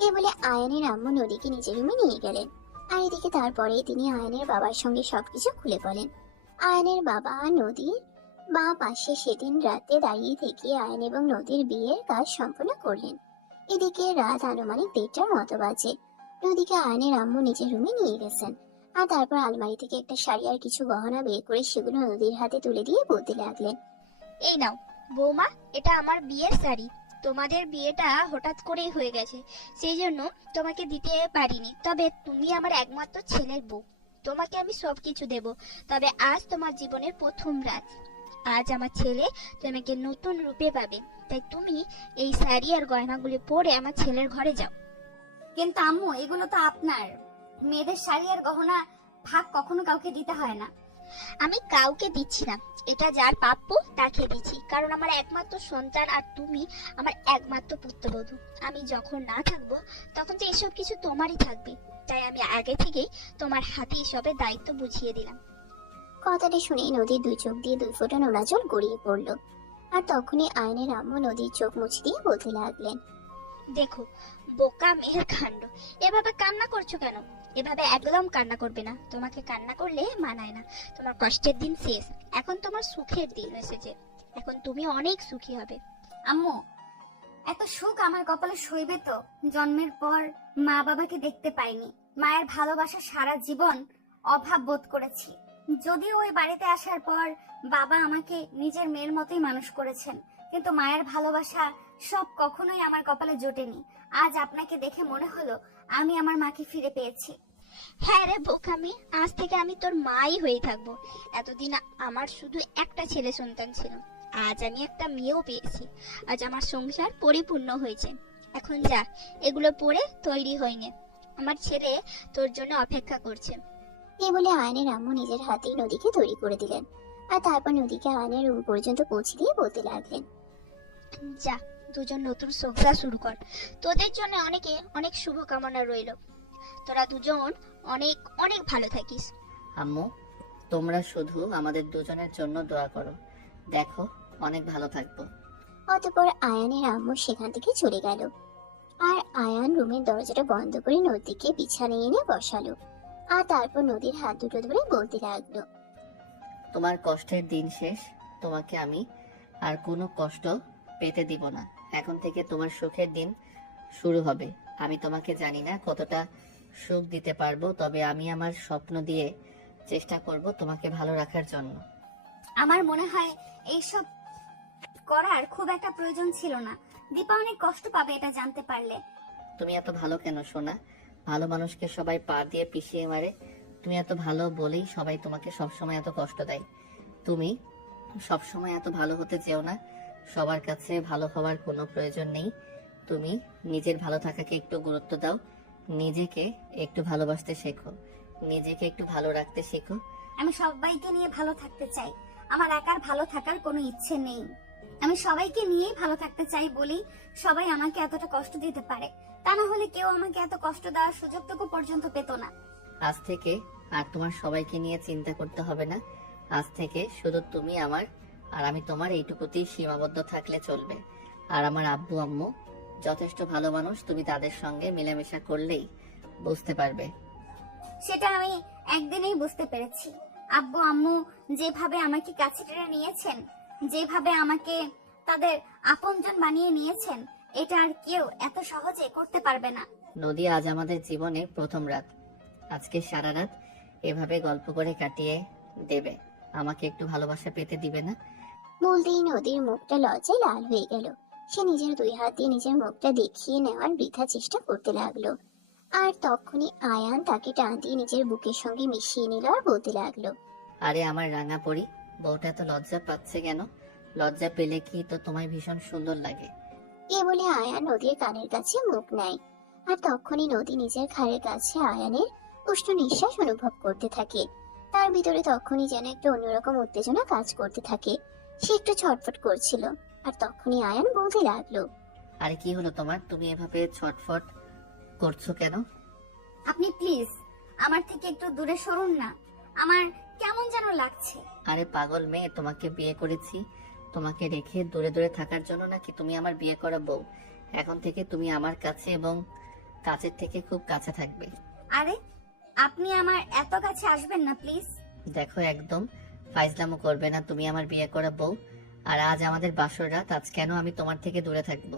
এই বলে আয়নের আম্মু নদীকে নিজের রুমে নিয়ে গেলেন। আর এদিকে তারপরে তিনি আয়নের বাবার সঙ্গে সবকিছু খুলে বলেন। আয়নের বাবা নদীর বা পাশে সেদিন রাতে দাঁড়িয়ে থেকে আয়ন এবং নদীর বিয়ের কাজ সম্পন্ন করলেন। এদিকে রাত আনুমানিক 1:30টার মতো বাজে। নদীকে আয়নের আম্মু নিজের রুমে নিয়ে গেছেন, আর তারপর আলমারি থেকে একটা শাড়ি আর কিছু গহনা বের করে সেগুলো নদীর হাতে তুলে দিয়ে বলতে লাগলেন, এই নাও বৌমা, এটা আমার বিয়ের শাড়ি। তোমাদের বিয়েটা হঠাৎ করেই হয়ে গেছে, সেই জন্য তোমাকে দিতে পারিনি। তবে তুমি আমার একমাত্র ছেলের বউ, তোমাকে আমি সবকিছু দেব। তবে আজ তোমার জীবনের প্রথম রাত। আজ আমার ছেলে তোমাকে নতুন রূপে পাবে, তাই তুমি এই শাড়ি আর গয়নাগুলি পরে আমার ছেলের ঘরে যাও। কিন্তু আম্মু, এগুলো তো আপনার। মেয়েদের শাড়ি আর গহনা ভাগ কখনো কাউকে দিতে হয় না। আমি কাউকে দিচ্ছি না, এটা যার প্রাপ্য তাকে দিচ্ছি, কারণ আমার একমাত্র সন্তান আর তুমি আমার একমাত্র পুত্রবধূ। আমি যখন না থাকবো তখন তো এসব কিছু তোমারই থাকবে, তাই আমি আগে থেকেই তোমার হাতে এসবের দায়িত্ব বুঝিয়ে দিলাম। কথাটা শুনে নদীর দুই চোখ দিয়ে 2 ফোঁটা নোনা জল গড়িয়ে পড়ল। আর তখনই আয়নের আম্মু নদীর চোখ মুছে দিয়ে বলতে লাগলেন, দেখো বোকা মেয়ের কাণ্ড। এভাবে কান্না করছো কেন? এভাবে একদম কান্না করবে না, তোমাকে কান্না করলে মানায় না। তোমার কষ্টের দিন শেষ, এখন তোমার সুখের দিন এসেছে। এখন তুমি অনেক সুখী হবে। আম্মু, এত সুখ আমার কপালে সইবে তো? জন্মের পর মা বাবাকে দেখতে পাইনি, মায়ের ভালোবাসা সারা জীবন অভাব বোধ করেছি। যদিও ওই বাড়িতে আসার পর বাবা আমাকে নিজের মেয়ের মতোই মানুষ করেছেন, কিন্তু মায়ের ভালোবাসা সব কখনোই আমার কপালে জোটেনি। আজ আপনাকে দেখে মনে হলো আমি আমার মাকে ফিরে পেয়েছি। হ্যাঁ রে বোকামি, আজ থেকে আমি তোর মাই হয়ে থাকবো। এতদিন আমার শুধু একটা ছেলে সন্তান ছিল, আজ আমি একটা মেয়েও পেয়েছি। আজ আমার সংসার পরিপূর্ণ হয়েছে। এখন যা, এগুলো পরে তৈরি হয়নি, আমার ছেলে তোর জন্য অপেক্ষা করছে। এই বলে আয়নের আম্মু নিজের হাতেই নদীকে তৈরি করে দিলেন, আর তারপর নদীকে আয়নের রুম পর্যন্ত পৌঁছে দিয়ে বলতে লাগলেন, যা, দুজন নতুন সংসার শুরু কর। তোদের জন্য অনেক শুভকামনা রইল। তোরা দুজন অনেক অনেক ভালো থাকিস। আম্মু, তোমরা শুধু আমাদের দুজনের জন্য দোয়া করো, দেখো অনেক ভালো থাকবো। অতঃপর আয়ানের আম্মু সেখান থেকে চলে গেল, আর আয়ান রুমের দরজাটা বন্ধ করে নদীকে বিছানায় এনে বসালো, আর তারপর নদীর হাত দুটো ধরে বলতে লাগলো, তোমার কষ্টের দিন শেষ, তোমাকে আমি আর কোনো কষ্ট পেতে দিব না। এখন থেকে তোমার সুখের দিন শুরু হবে। আমি তোমাকে জানি না কতটা সুখ দিতে পারবো, তবে আমি আমার স্বপ্ন দিয়ে চেষ্টা করব তোমাকে ভালো রাখার জন্য। আমার মনে হয় এইসব করার খুব একটা প্রয়োজন ছিল না। দীপা অনেক কষ্ট পাবে এটা জানতে পারলে। তুমি এত ভালো কেন সোনা? ভালো মানুষকে সবাই পা দিয়ে পিষিয়ে মারে। তুমি এত ভালো বলেই সবাই তোমাকে সবসময় এত কষ্ট দেয়। তুমি সবসময় এত ভালো হতে চেও না। সবার কাছে ভালো হওয়ার কোনো প্রয়োজন নেই। তুমি নিজের ভালো থাকাকে একটু গুরুত্ব দাও, নিজেকে একটু ভালোবাসতে শেখো, নিজেকে একটু ভালো রাখতে শেখো। আমি সবাইকে নিয়ে ভালো থাকতে চাই, আমার একার ভালো থাকার কোনো ইচ্ছে নেই। আমি সবাইকে নিয়েই ভালো থাকতে চাই বলি সবাই আমাকে এতটা কষ্ট দিতে পারে, তা না হলে কেউ আমাকে এত কষ্ট দেওয়ার সুযোগটুকু পর্যন্ত পেত না। আজ থেকে আর তোমার সবাইকে নিয়ে চিন্তা করতে হবে না। আজ থেকে শুধু তুমি আমার আর আমি তোমার, এইটুকুতেই সীমাবদ্ধ থাকলে চলবে। আর আমার আব্বু আম্মু যথেষ্ট ভালো মানুষ, তুমি তাদের সঙ্গে মেলামেশা করলেই বুঝতে পারবে। সেটা আমি একদিনেই বুঝতে পেরেছি। আব্বু আম্মু যেভাবে আমাকে কাছে টেনে নিয়েছেন, যেভাবে আমাকে তাদের আপনজন বানিয়ে নিয়েছেন, এটা আর কেউ এত সহজে করতে পারবে না। নদী, আজ আমাদের জীবনে প্রথম রাত। আজকে সারা রাত এভাবে গল্প করে কাটিয়ে দেবে। আমাকে একটু ভালোবাসা পেতে দিবে না? বলতেই নদীর মুখটা লজ্জায় লাল হয়ে গেল। সে নিজের দুই হাত দিয়ে নিজের মুখটা দেখিয়ে নেওয়ার বৃথা চেষ্টা করতে লাগলো, আর তখনই আয়ান তাকে টান দিয়ে নিজের বুকের সঙ্গে মিশিয়ে নিল আর বলতে লাগলো, আরে আমার রাঙা পরি, বউটা তো লজ্জা পাচ্ছে কেন? লজ্জা পেলে কি তো তোমায় ভীষণ সুন্দর লাগে। এ বলে আয়ান নদীর কানের কাছে মুখ নেয়, আর তখনই নদী নিজের ঘাড়ের কাছে আয়ানের উষ্ণ নিঃশ্বাস অনুভব করতে থাকে। তার ভিতরে তখনই যেন একটা অন্যরকম উত্তেজনা কাজ করতে থাকে। সে একটু ছটফট করছিল, আর তখনই আয়ান বলতে লাগলো, আরে কি হলো তোমার? তুমি এভাবে ছটফট করছো কেন? আপনি প্লিজ আমার থেকে একটু দূরে সরুন না, আমার কেমন যেন লাগছে। আরে পাগল মেয়ে, তোমাকে বিয়ে করেছি তোমাকে রেখে দূরে দূরে থাকার জন্য নাকি? তুমি আমার বিয়ে করা বউ। এখন থেকে তুমি আমার কাছে এবং কাছের থেকে খুব কাছে থাকবে। আরে আপনি আমার এত কাছে আসবেন না প্লিজ। দেখো, একদম ফাইজলামো করবে না। তুমি আমার বিয়ে করা বউ, আর আজ আমাদের বাসর রাত। আজ কেন আমি তোমার থেকে দূরে থাকবো?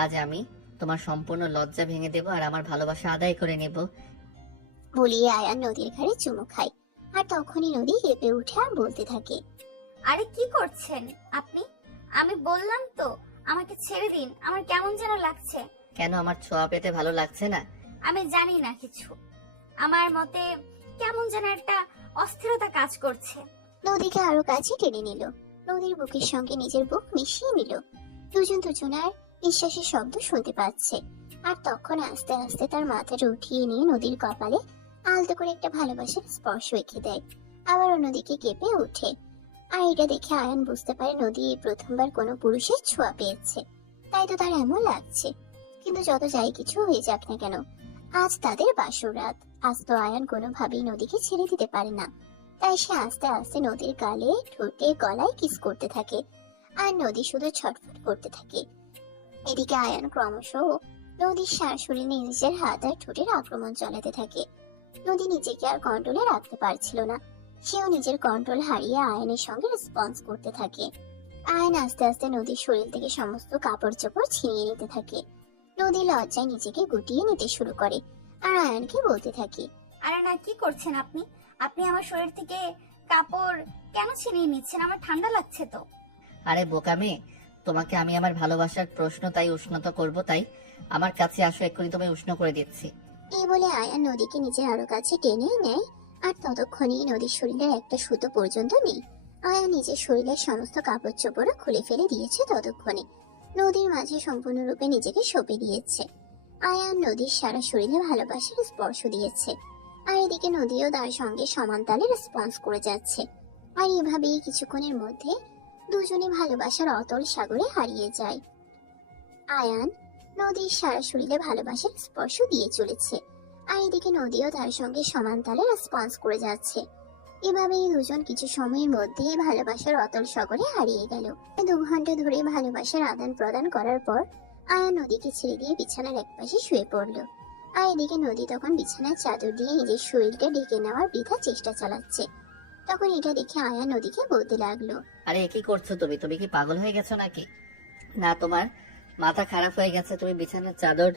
আজ আমি তোমার সম্পূর্ণ লজ্জা ভেঙে দেব আর আমার ভালোবাসা আদায় করে নেব। বলিয়ে আয়ান নদীর ঘাড়ে চুমু খায়, আর তখনই নদী কেঁপে উঠে আর বলতে থাকে, আরে কি করছেন আপনি? আমি বললাম তো আমাকে ছেড়ে দিন, আমার কেমন যেন লাগছে। কেন, আমার ছোঁয়া পেতে ভালো লাগছে না? আমি জানি না কিছু, আমার মতে কেমন যেন একটা অস্থিরতা কাজ করছে। নদীকে আরো কাছে টেনে নিল, নদীর বুকের সঙ্গে নিজের বুক মিশিয়ে নিল। দুজন দুজনার নিঃশ্বাসের শব্দ শুনতে পাচ্ছে, আর তখন আস্তে আস্তে তার মাথাটা উঠিয়ে নিয়ে নদীর কপালে আলতো করে একটা ভালোবাসার স্পর্শ রেখে দেয়। আবার অন্যদিকে কেঁপে ওঠে, আর এটা দেখে আয়ান বুঝতে পারে নদী এই প্রথমবার কোনো পুরুষের ছোঁয়া পেয়েছে, তাই তো তার এমন লাগছে। কিন্তু যত যাই কিছু হয়ে যাক না কেন, আজ তাদের বাসর রাত। আজ তো আয়ান কোনোভাবেই নদীকে ছেড়ে দিতে পারে না, তাই সে আস্তে আস্তে নদীর গালে, ঠোঁটে, গলায় কিস করতে থাকে, আর নদী শুধু ছটফট করতে থাকে। এদিকে আয়ান ক্রমশ নদীর সারা শরীরে নিজের হাত আর ঠোঁটের আক্রমণ চালাতে থাকে। নদী নিজেকে আর কন্ট্রোলে রাখতে পারছিল না। সেও নিজের কন্ট্রোল হারিয়ে আয়নের সঙ্গে রেসপন্স করতে থাকে। আয়ন আস্তে আস্তে নদীর শরীর থেকে সমস্ত কাপড় চোপড় ছিনিয়ে নিতে থাকে। নদী লজ্জায় নিজেকে গুটিয়ে নিতে শুরু করে আর আয়নকে বলতে থাকে, আরে না, কি করছেন আপনি? আপনি আমার শরীর থেকে কাপড় কেন ছিনিয়ে নিচ্ছেন? আমার ঠান্ডা লাগছে তো। আরে বোকা মেয়ে, তোমাকে আমি আমার ভালোবাসার প্রশ্ন তাই উষ্ণতা করব, তাই আমার কাছে আসো, এক্ষুনি তুমি উষ্ণ করে দিচ্ছি। এই বলে আয়ান নদীকে নিজের আরো কাছে টেনে নেয়। আর ততক্ষণেই নদীর শরীরের একটা সুতো পর্যন্ত নেই। আয়ান নিজের শরীরের সমস্ত কাপড় চোপড় খুলে ফেলে দিয়েছে। ততক্ষণে নদীর মাঝে সম্পূর্ণরূপে নিজেকে সঁপে দিয়েছে। আয়ান নদীর সারা শরীরে ভালোবাসার স্পর্শ দিয়েছে। আর এদিকে নদীও তার সঙ্গে সমান তালে রেসপন্স করে যাচ্ছে। আর এভাবেই কিছুক্ষণের মধ্যে দুজনে ভালোবাসার অতল সাগরে হারিয়ে যায়। আয়ান নদীর সারা শরীরে ভালোবাসার স্পর্শ দিয়ে চলেছে। আর এদিকে নদীও তার সঙ্গে সমান তালে রেসপন্স করে যাচ্ছে। এভাবেই দুজন কিছু সময়ের মধ্যে ভালোবাসার অতল সাগরে হারিয়ে গেল। 2 ঘন্টা ধরে ভালোবাসার আদান প্রদান করার পর আয়ান নদীকে ছেড়ে দিয়ে বিছানার একপাশে শুয়ে পড়ল। আর এদিকে নদী তখন বিছানার চাদর দিয়ে নিজের শরীরটা ঢেকে নেওয়ার বৃথা চেষ্টা চালাচ্ছে। তখন এটা দেখে আয়ান নদীকে বলতে লাগলো, আরে কি করছো তুমি? তুমি কি পাগল হয়ে গেছো নাকি? না, তোমার মাথা খারাপ হয়ে গেছে? তুমি বিছানার চাদর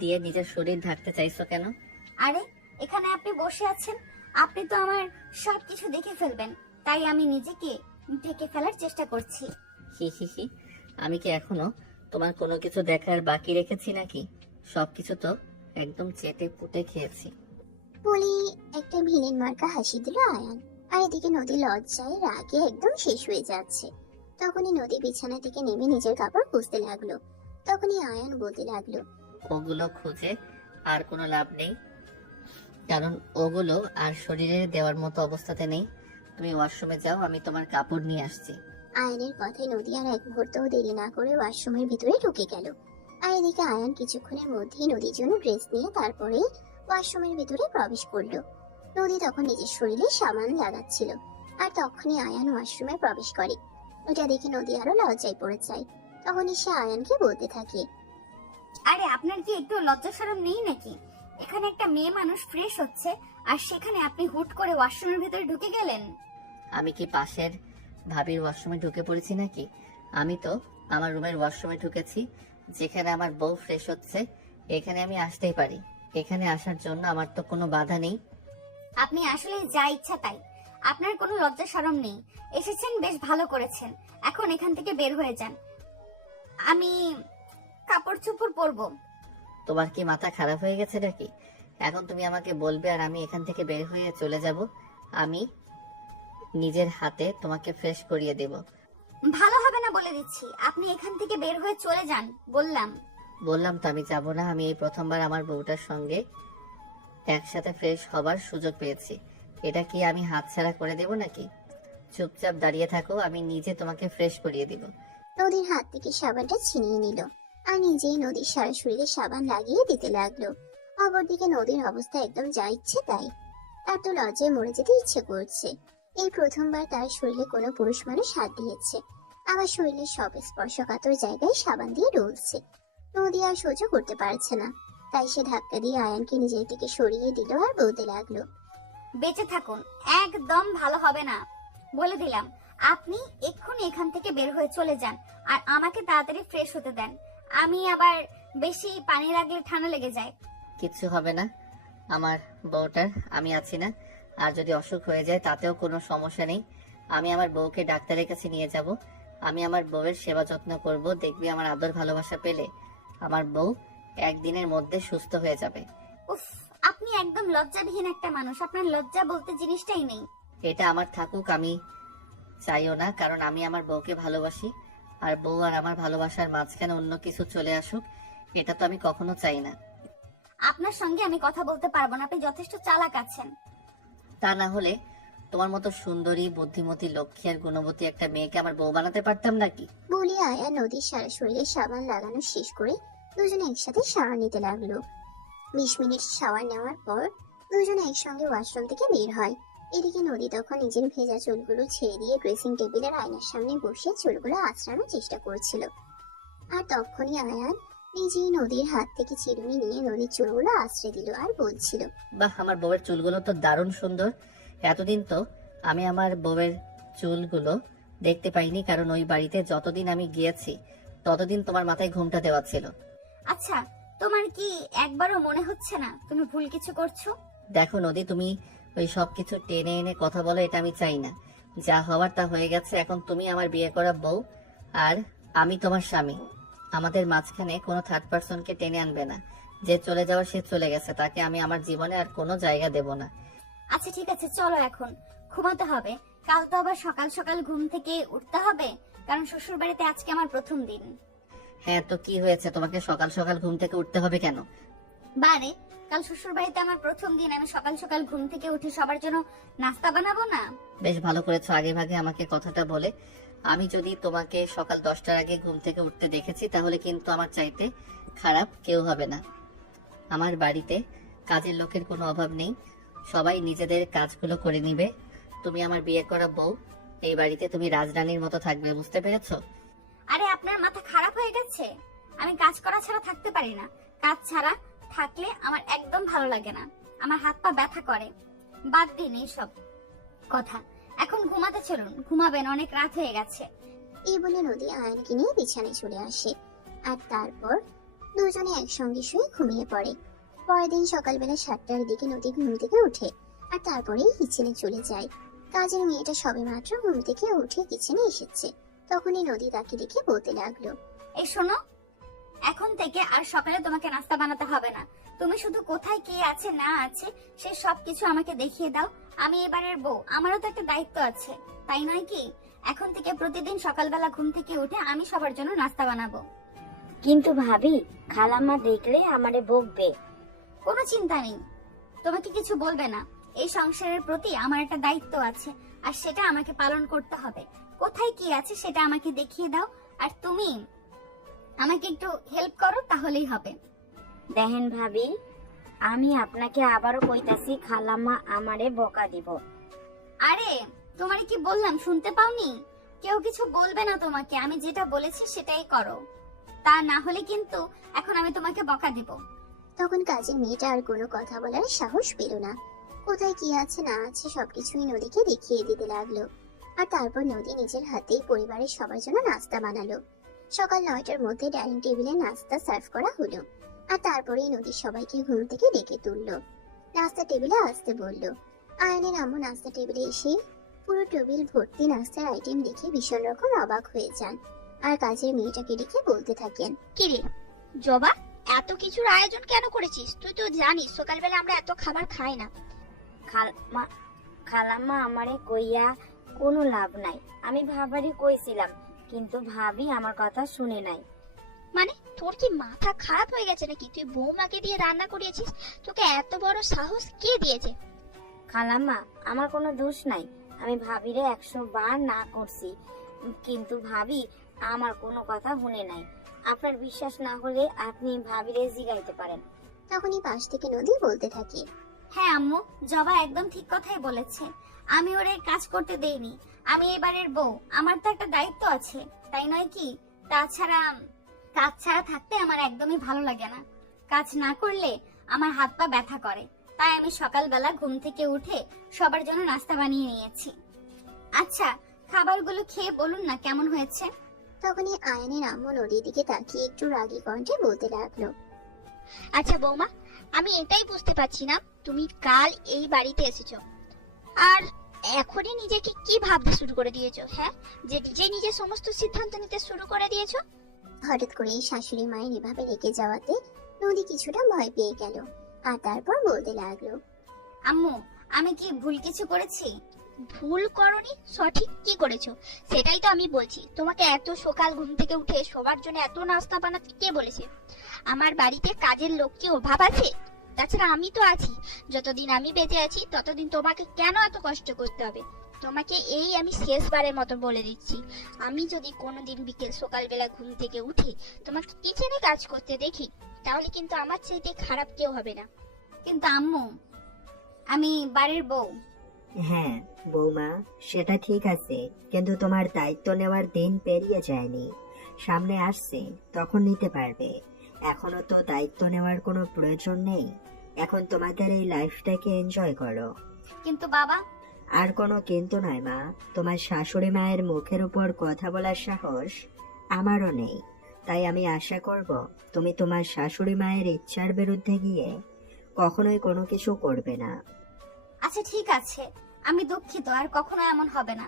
দিয়ে নিজের শরীর ঢাকতে চাইছো কেন? আরে এখানে আপনি বসে আছেন, আপনি তো আমার সবকিছু দেখে ফেলবেন, তাই আমি নিজেকে ঢেকে ফেলার চেষ্টা করছি। হি হি হি, আমি কি এখনো তোমার কোনো কিছু দেখার বাকি রেখেছি নাকি? সবকিছু তো একদম চেটে পুটে খেয়েছি। বলি একটা ভিলেন মার্কা হাসি দিল আয়ান। আর এদিকে নদী লজ্জায় রাগে একদম শেষ হয়ে যাচ্ছে। তখনই নদী বিছানা থেকে নেমে নিজের কাপড় খুঁজতে লাগলো। তখনই আয়ান বলতে লাগলো, ওগুলো খুঁজে আর কোনো লাভ নেই, কারণ ওগুলো আর শরীরে দেওয়ার মতো অবস্থাতে নেই। তুমি ওয়াশরুমে যাও, আমি তোমার কাপড় নিয়ে আসছি। আয়ানের কথায় নদী আর এক মুহূর্তও দেরি না করে ওয়াশরুমের ভিতরে ঢুকে গেল। আর এদিকে আয়ান কিছুক্ষণের মধ্যেই নদীর জন্য ড্রেস নিয়ে তারপরে ওয়াশরুমের ভিতরে প্রবেশ করলো। নদী তখন নিজের শরীরে সাবান লাগাচ্ছিল। আর তখনই আয়ান ওয়াশরুমে প্রবেশ করে। ওটা দেখে নদী আরো লজ্জায় পড়ে যায়। তখনই সে আয়ানকে বলতে থাকে, আরে আপনার কি একটু লজ্জা শরম নেই নাকি? এখানে একটা মেয়ে মানুষ ফ্রেশ হচ্ছে আর সেখানে আপনি হুট করে ওয়াশরুমের ভিতরে ঢুকে গেলেন। আমি কি পাশের ভাবির ওয়াশরুমে ঢুকে পড়েছি নাকি? আমি তো আমার রুমের ওয়াশরুমে ঢুকেছি, যেখানে আমার বউ ফ্রেশ হচ্ছে। এখানে আমি আসতেই পারি, এখানে আসার জন্য আমার তো কোনো বাধা নেই। আপনি আসলে যা ইচ্ছা তাই, আপনার কোনো লজ্জা শরম নেই। এসেছেন, বেশ ভালো করেছেন। এখন এখান থেকে বের হয়ে যান, আমি কাপড় চোপড় পরবো। তোমার কি মাথা খারাপ হয়ে গেছে নাকি? এখন তুমি আমাকে বলবে আর আমি এখান থেকে বের হয়ে চলে যাব? আমি নিজের হাতে তোমাকে ফ্রেশ করিয়ে দেব। ভালো হবে না বলে দিচ্ছি, আপনি এখান থেকে বের হয়ে চলে যান বললাম। বললাম তো আমি যাব না। আমি এই প্রথমবার আমার বউটার সঙ্গে একসাথে ফ্রেশ হবার সুযোগ পেয়েছি, এটা কি আমি হাতছাড়া করে দেব নাকি? চুপচাপ দাঁড়িয়ে থাকো, আমি নিজে তোমাকে ফ্রেশ করিয়ে দিব। নদীর হাত থেকে সাবানটা ছিনিয়ে নিল আর নিজেই নদীর সারা শরীরে সাবান লাগিয়ে দিতে লাগলো। অপরদিকে নদীর অবস্থা একদম যা ইচ্ছে তাই। তার তো লজ্জায় মরে যেতে ইচ্ছে করছে। এই প্রথমবার তার শরীরে কোনো পুরুষ মানুষ হাত দিয়েছে, আবার শরীরের সব স্পর্শকাতর জায়গায় সাবান দিয়ে ডলছে। নদী আর সহ্য করতে পারছে না, তাই সে ধাক্কা দিয়ে আয়ানকে নিজের দিকে সরিয়ে দিল আর বলতে লাগলো, বেঁচে থাকুন, একদম ভালো হবে না বলে দিলাম। আপনি এক্ষুনি এখান থেকে বের হয়ে চলে যান আর আমাকে তাড়াতাড়ি ফ্রেশ হতে দেন। আমি আবার বেশি পানি লাগলে ঠান্ডা লেগে যায়। কিচ্ছু হবে না আমার বউটার, আমি আছি না। আর যদি অসুখ হয়ে যায় তাতেও কোনো সমস্যা নেই। আমি আমার বউকে ডাক্তারের কাছে নিয়ে যাব। আমি আমার বউয়ের সেবা যত্ন করব। দেখবি আমার আদর ভালোবাসা পেলে আমার বউ একদিনের মধ্যে সুস্থ হয়ে যাবে। উফ, আপনি একদম লজ্জাবিহীন একটা মানুষ, আপনার লজ্জা বলতে জিনিসটাই নেই। এটা আমার থাকুক, আমি চাইও না, কারণ আমি আমার বউকে ভালোবাসি। আর বউ আর আমার ভালোবাসার মাঝখানে অন্য কিছু চলে আসুক, এটা তো আমি কখনো চাই না। আপনার সঙ্গে আমি কথা বলতে পারবো না, আপনি যথেষ্ট চালাক আছেন। তা না হলে তোমার মতো সুন্দরী, বুদ্ধিমতী, লক্ষ্মী আর গুণবতী একটা মেয়েকে আমার বউ বানাতে পারতাম নাকি? বলে আয়া নদীর সারা শরীরে সাবান লাগানো শেষ করে দুজনে একসাথে শাওয়ার নিতে লাগলো। 20 মিনিট শাওয়ার নেওয়ার পর দুজনে একসঙ্গে ওয়াশরুম থেকে বের হয়। এদিকে নদী তখন নিজের ভেজা চুলগুলো ছেড়ে দিয়ে ড্রেসিং টেবিলের আয়নার সামনে বসে চুলগুলো আঁচড়ানোর চেষ্টা করছিল। আর তখনই আয়ান নিজেই নদীর হাত থেকে চিরুনি নিয়ে নদীর চুলগুলো আশ্রয় দিল আর বলছিল, বাহ, আমার বউয়ের চুলগুলো তো দারুণ সুন্দর। এতদিন তো আমি আমার বউয়ের চুলগুলো দেখতে পাইনি, কারণ ওই বাড়িতে যতদিন আমি গিয়েছি ততদিন তোমার মাথায় ঘুমটা দেওয়া ছিল। আচ্ছা, তোমার কি একবারও মনে হচ্ছে না তুমি ভুল কিছু করছো? দেখো নদী, তুমি ওই সব কিছু টেনে এনে কথা বলো, এটা আমি চাই না। যা হওয়ার তা হয়ে গেছে। এখন তুমি আমার বিয়ে করা বউ আর আমি তোমার স্বামী। আমাদের মাঝখানে কোনো থার্ড পার্সনকে টেনে আনবে না। যে চলে যাওয়া সে চলে গেছে, তাকে আমি আমার জীবনে আর কোনো জায়গা দেব না। আচ্ছা ঠিক আছে, চলো এখন ঘুমাতে হবে। কাল তো আবার সকাল সকাল ঘুম থেকে উঠতে হবে, কারণ শ্বশুর বাড়িতে আজকে আমার প্রথম দিন। হ্যাঁ, তো কি হয়েছে? তোমাকে সকাল সকাল ঘুম থেকে উঠতে হবে কেন? বারে, কাল শ্বশুর বাড়িতে আমার প্রথম দিন, আমি সকাল সকাল ঘুম থেকে উঠে সবার জন্য নাস্তা বানাবো না? বেশ ভালো করেছো আগে ভাগে আমাকে কথাটা বলে। আমি যদি তোমাকে সকাল 10টার আগে ঘুম থেকে উঠতে দেখেছি, তাহলে কিন্তু আমার চাইতে খারাপ কেউ হবে না। আমার বাড়িতে কাজের লোকের কোনো অভাব নেই, সবাই নিজেদের কাজগুলো করে নিবে। তুমি আমার বিয়ে করা বউ, এই বাড়িতে তুমি রাজরানীর মতো থাকবে, বুঝতে পেরেছো? আরে আপনার মাথা খারাপ হয়ে গেছে? আমি কাজ করা ছাড়া থাকতে পারি না। কাজ ছাড়া থাকলে আমার একদম ভালো লাগে না, আমার হাত পা ব্যথা করে। বাদ দিন এইসব কথা, এখন ঘুমাতে চলুন। ঘুমাবেন, অনেক রাত হয়ে গেছে। এই বলে নদী আয়ানকে নিয়ে বিছানায় চলে আসে আর তারপর দুজনে একসঙ্গে শুয়ে ঘুমিয়ে পড়ে। পরের দিন সকালবেলা 7টার দিকে নদী ঘুম থেকে উঠে আর তারপরেই কিচেনে চলে যায়। কাজের মেয়েটা সবেমাত্র ঘুম থেকে উঠে কিচেনে এসেছে, তখনই নদী তাকে দেখে বলতে লাগলো, এই শোনো, এখন থেকে আর সকালে তোমাকে নাস্তা বানাতে হবে না। তুমি শুধু কোথায় কে আছে না আছে সে সব কিছু আমাকে দেখিয়ে দাও। আমি এবারের বউ, আমারও তো একটা দায়িত্ব আছে, তাই নয় কি? এখন থেকে প্রতিদিন সকালবেলা ঘুম থেকে উঠে আমি সবার জন্য নাস্তা বানাবো। কিন্তু ভাবি, খালাম্মা দেখলে আমারে বকবে। কোনো চিন্তা নেই, তোমাকে কিছু বলবে না। এই সংসারের প্রতি আমার একটা দায়িত্ব আছে, আর সেটা আমাকে পালন করতে হবে। কোথায় কি আছে সেটা আমাকে দেখিয়ে দাও, আর তুমি আমাকে একটু হেল্প করো, তাহলেই হবে। দেখেন ভাবি, আমি আপনাকে আবারও কইতাছি, খালাম্মা আমারে বকা দিব। আরে তোমারে কি বললাম, শুনতে পাওনি? কেউ কিছু বলবে না তোমাকে, আমি যেটা বলেছি সেটাই করো। তা না হলে কিন্তু এখন আমি তোমাকে বকা দিব। তখন কাজের মেয়েটা আর কোনো কথা বলার সাহস পেল না। কোথায় কি আছে না আছে সবকিছুই নদীকে দেখিয়ে দিতে লাগলো। আর তারপর নদী নিজের হাতেই পরিবারের সবার জন্য নাস্তা বানালো। সকাল 9টার মধ্যে ডাইনিং টেবিলে নাস্তা সার্ভ করা হলো আর তারপরেই নদী সবাইকে ঘুম থেকে ডেকে তুললো, নাস্তা টেবিলে আসতে বলল। আয়নের আম্মু নাস্তা টেবিলে এসে পুরো টেবিল ভর্তি নাস্তার আইটেম দেখে ভীষণ রকম অবাক হয়ে যান আর কাজের মেয়েটাকে ডেকে বলতে থাকেন, কিরে জবা, এত কিছুর আয়োজন কেন করেছিস? তুই তো জানিস সকালবেলা আমরা এত খাবার খাই না। খালাম্মা আমারে কইয়া কোনো লাভ নাই। আমি ভাবারই কইছিলাম, কিন্তু ভাবি আমার কথা শুনে নাই। মানে তোর কি মাথা খারাপ হয়ে গেছে নাকি? তুই বৌমাকে দিয়ে রান্না করিয়েছিস? তোকে এত বড় সাহস কে দিয়েছে? খালাম্মা, আমার কোনো দোষ নাই। আমি ভাবিরে 100 বার না করছি, কিন্তু ভাবি আমার কোনো কথা শুনে নাই। আপনার বিশ্বাস না হলে আপনি ভাবিরে জিগাইতে পারেন। তখনই পাশ থেকে নদী বলতে থাকে, হ্যাঁ আম্মু, জবা একদম ঠিক কথাই বলেছে। আমি ওরে কাজ করতে দেইনি। আমি এবারের বউ, আমার তো একটা দায়িত্ব আছে, তাই নয় কি? তাছাড়া কাজ ছাড়া থাকতে আমার একদমই ভালো লাগে না। কাজ না করলে আমার হাত পা ব্যথা করে, তাই আমি সকালবেলা ঘুম থেকে উঠে সবার জন্য নাস্তা বানিয়ে নিয়েছি। আচ্ছা, খাবারগুলো খেয়ে বলুন না কেমন হয়েছে। তখনই আয়নের আম্মু নদীর দিকে তাকিয়ে একটু রাগী কণ্ঠে বলতে লাগলো, আচ্ছা বৌমা, আমি এটাই বুঝতে পারছি না, তুমি কাল এই বাড়িতে এসেছো আর এখনই নিজেকে কি ভাবতে শুরু করে দিয়েছো? হ্যাঁ, যে নিজের সমস্ত সিদ্ধান্ত নিতে শুরু করে দিয়েছো। হঠাৎ করে শাশুড়ি মায়ের এভাবে রেগে যাওয়াতে নদী কিছুটা ভয় পেয়ে গেল আর তারপর বলতে লাগলো, আম্মু, আমি কি ভুল কিছু করেছি? ভুল করনি, সঠিক কি করেছো সেটাই তো আমি বলছি। তোমাকে এত সকাল ঘুম থেকে উঠে সবার জন্য এত নাস্তা বানাতে কে বলেছে? আমার বাড়িতে কাজের লোক কি অভাব আছে? তাছাড়া আমি তো আছি, যতদিন আমি বেঁচে আছি ততদিন তোমাকে কেন এত কষ্ট করতে হবে? তোমাকে এই আমি শেষবারের মতো বলে দিচ্ছি, আমি যদি কোনোদিন বিকেল সকালবেলা ঘুম থেকে উঠে তোমাকে কিচেনে কাজ করতে দেখি, তাহলে কিন্তু আমার চাইতে খারাপ কেউ হবে না। কিন্তু আম্মু, আমি বাড়ির বউ। হ্যাঁ বৌমা, সেটা ঠিক আছে, কিন্তু তোমার দায়িত্ব নেওয়ার দিন পেরিয়ে যায়নি, সামনে আসছে, তখন নিতে পারবে। এখনো তো দায়িত্ব নেওয়ার কোনো প্রয়োজন নেই। এখন তোমাদের এই লাইফটাকে এনজয় করো। কিন্তু বাবা, আর কোনো কিন্তু নয় মা। তোমার শাশুড়ি মায়ের মুখের উপর কথা বলার সাহস আমারও নেই। তাই আমি আশা করব তুমি তোমার শাশুড়ি মায়ের ইচ্ছার বিরুদ্ধে গিয়ে কখনোই কোনো কিছু করবে না। আচ্ছা ঠিক আছে, আমি দুঃখিত, আর কখনো এমন হবে না।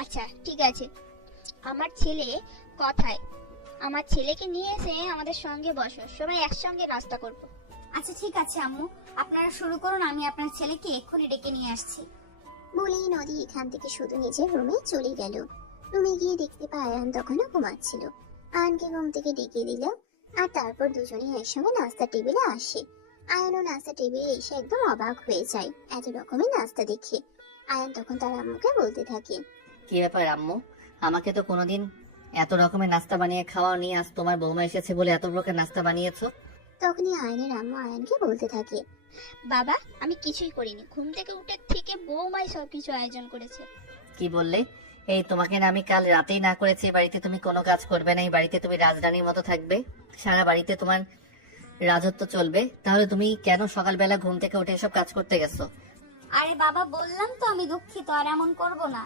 আচ্ছা ঠিক আছে, আমার ছেলে কথায়, আমার ছেলেকে নিয়ে এসে আমাদের সঙ্গে বসো, সবাই একসঙ্গে নাস্তা করব। আচ্ছা ঠিক আছে আম্মু, আপনারা শুরু করুন, আমি আপনার ছেলেকে এক্ষুনি ডেকে নিয়ে আসছি। বলেই নদী এখান থেকে শুধু নিজের রুমে চলে গেল। রুমে গিয়ে দেখতে পায় আয়ান তখনও ঘুমাচ্ছিল। আয়ানকে ঘুম থেকে ডেকে দিল, আর তারপর দুজনেই একসঙ্গে নাস্তা টেবিলে আসে। আয়ানও নাস্তা টেবিলে এসে একদম অবাক হয়ে যায় এত রকমের নাস্তা দেখে। আয়ান তখন তার আম্মুকে বলতে থাকে, কি ব্যাপার আম্মু, আমাকে তো কোনোদিন এত রকমের নাস্তা বানিয়ে খাওয়াও নি, আজ তোমার বৌমা এসেছে বলে এত প্রকার নাস্তা বানিয়েছো। তখনই আয়ানের আম্মু আয়ানকে বলতে থাকে, বাবা আমি কিছুই করিনি, ঘুম থেকে উঠে থেকে বৌমাই সবকিছু আয়োজন করেছে। কি বললে? এই তোমাকে না আমি কাল রাতেই না করেছি বাড়িতে তুমি কোনো কাজ করবে না, এই বাড়িতে তুমি রাজরানীর মতো থাকবে, সারা বাড়িতে তোমার রাজত্ব চলবে, তাহলে তুমি কেন সকালবেলা ঘুম থেকে উঠে এসব কাজ করতে গেছো? আরে বাবা, বললাম তো আমি দুঃখিত, আর এমন করব না।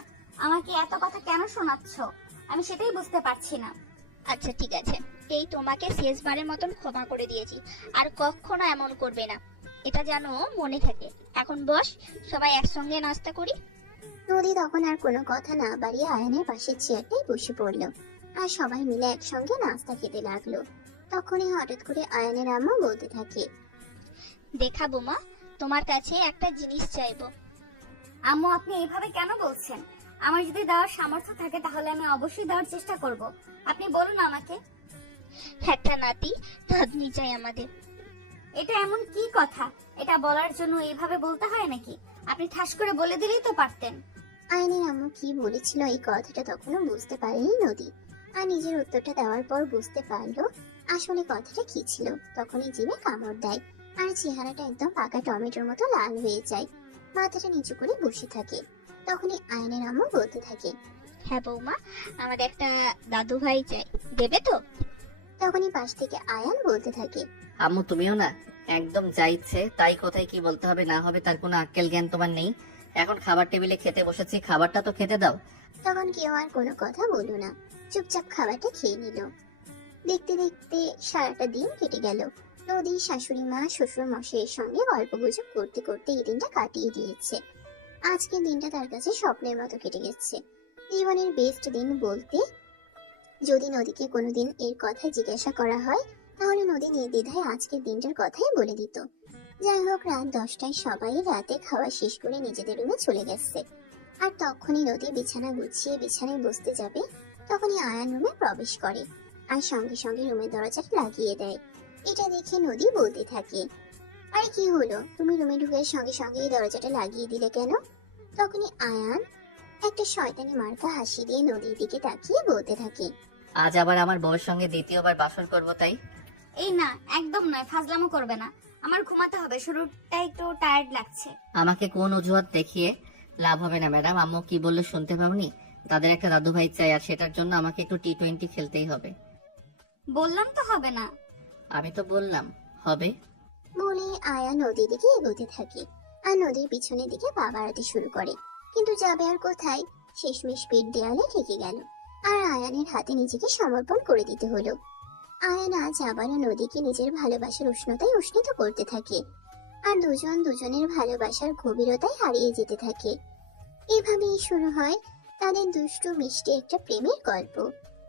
আমাকে এত কথা কেন শোনাচ্ছ? আমি সেটাই বুঝতে পারছি না। আচ্ছা ঠিক আছে, এই তোমাকে শেষবারের মতন ক্ষমা করে দিয়েছি, আর কখনো এমন করবে না, এটা যেন মনে থাকে। এখন বস, সবাই একসঙ্গে নাস্তা করি। নদী তখন আর কোনো কথা না বাড়িয়ে আয়ানের পাশের চেয়ারটাই বসে পড়লো, আর সবাই মিলে একসঙ্গে নাস্তা খেতে লাগলো। তখনই হঠাৎ করে আয়ানের আম্মু বলতে থাকে, দেখাবো মা, তোমার কাছে একটা জিনিস চাইবো। আম্মু, আপনি এইভাবে কেন বলছেন? আমার যদি দেওয়ার সামর্থ্য থাকে তাহলে আমি অবশ্যই দেওয়ার চেষ্টা করব। আপনি বলুন আমাকে। একটা নাতি নাতনি চাই আমাদের। এটা এমন কি কথা? এটা বলার জন্য এইভাবে বলতে হয় নাকি? আপনি ঠাস করে বলে দিলেই তো পারতেন। আয়ানের আম্মু কি বলেছিল এই কথাটা তখনও বুঝতে পারেনি নদী, আর নিজের উত্তরটা দেওয়ার পর বুঝতে পারলো আসলে কথাটা কি ছিল। তখনই জিভে কামড় দেয়, আর চেহারাটা একদম পাকা টমেটোর মতো লাল হয়ে যায়, মাথাটা নিচু করে বসে থাকে। তখনই আয়ানের আম্মু বলতে থাকে, হ্যাঁ বৌমা, আমার একটা দাদু ভাই চাই, দেবে তো? তখনই পাশ থেকে আয়ান বলতে থাকে, আম্মু তুমিও না, একদম যা ইচ্ছে তাই, কোথায় কি বলতে হবে না হবে তার কোনো আক্কেল জ্ঞান তোমার নেই। এখন খাবার টেবিলে খেতে বসেছি, খাবারটা তো খেতে দাও। তখন কেউ আর কোনো কথা বলল না, চুপচাপ খাবারটা খেয়ে নিল। দেখতে দেখতে সারাটা দিন কেটে গেল। নদী শাশুড়ি মা শ্বশুর মশাইয়ের সঙ্গে গল্প গুজব করতে করতে এই দিনটা কাটিয়ে দিয়েছে। আজকের দিনটা তার কাছে স্বপ্নের মতো কেটে গেছে, জীবনের বেস্ট দিন বলতে। যদি নদীকে কোনোদিন এর কথা জিজ্ঞাসা করা হয় তাহলে নদী নির্দ্বিধায় আজকের দিনটার কথাই বলে দিত। যাই হোক, রাত 10টায় সবাই রাতে খাওয়া শেষ করে নিজেদের রুমে চলে গেছে। আর তখনই নদী বিছানা গুছিয়ে বিছানায় বসতে যাবে, তখনই আয়ান রুমে প্রবেশ করে, আর সঙ্গে সঙ্গে রুমের দরজাটা লাগিয়ে দেয়। এটা দেখে নদী বলতে থাকে, আরে কি হলো, তুমি রুমে ঢুকে সঙ্গে সঙ্গে এই দরজাটা লাগিয়ে দিলে কেন? তখনই আয়ান একটা শয়তানি মার্কা হাসি দিয়ে নদীর দিকে তাকিয়ে বলতে থাকে, আজ আবার আমার বউয়ের সঙ্গে দ্বিতীয়বার বাসর করবো তাই? এই না, একদম নয়, ফাজলামো করবে না। আমার ঘুমাতে হবে, শুরুটা একটু টায়ার্ড লাগছে। আমাকে কোন অজুহাত দেখিয়ে লাভ হবে না ম্যাডাম, আম্মু কি বললো শুনতে পাওনি? তাদের একটা দাদু ভাই চাই, আর সেটার জন্য আমাকে একটু টি-20 খেলতেই হবে। বললাম তো হবে না। আমি তো বললাম হবে। বলে আয়া নদীর দিকে এগোতে থাকে, আর নদীর পিছনের দিকে পা বাড়াতে শুরু করে। কিন্তু যাবে আর কোথায়, শেষমেশ পেট দেয়ালে ঠেকে গেল, আর আয়ানের হাতে নিজেকে সমর্পণ করে দিতে হলো। আয়ান আজ আবারও নদীকে নিজের ভালোবাসার উষ্ণতায় উষ্ণিত করতে থাকে, আর দুজন দুজনের ভালোবাসার গভীরতায় হারিয়ে যেতে থাকে। এভাবেই শুরু হয় তাদের দুষ্টু মিষ্টি একটা প্রেমের গল্প।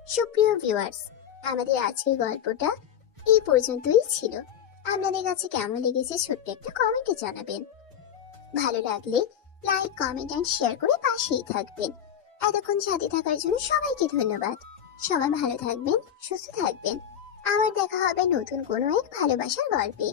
সুপ্রিয় ভিউয়ার্স, আমাদের আজকের গল্পটা এই পর্যন্তই ছিল। আপনাদের কাছে কেমন লেগেছে ছোট্ট একটা কমেন্টে জানাবেন। ভালো লাগলে লাইক, কমেন্ট এন্ড শেয়ার করে পাশেই থাকবেন। এতক্ষণ সাথে থাকার জন্য সবাইকে ধন্যবাদ। সবাই ভালো থাকবেন, সুস্থ থাকবেন। আবার দেখা হবে নতুন কোনো এক ভালোবাসার গল্পে।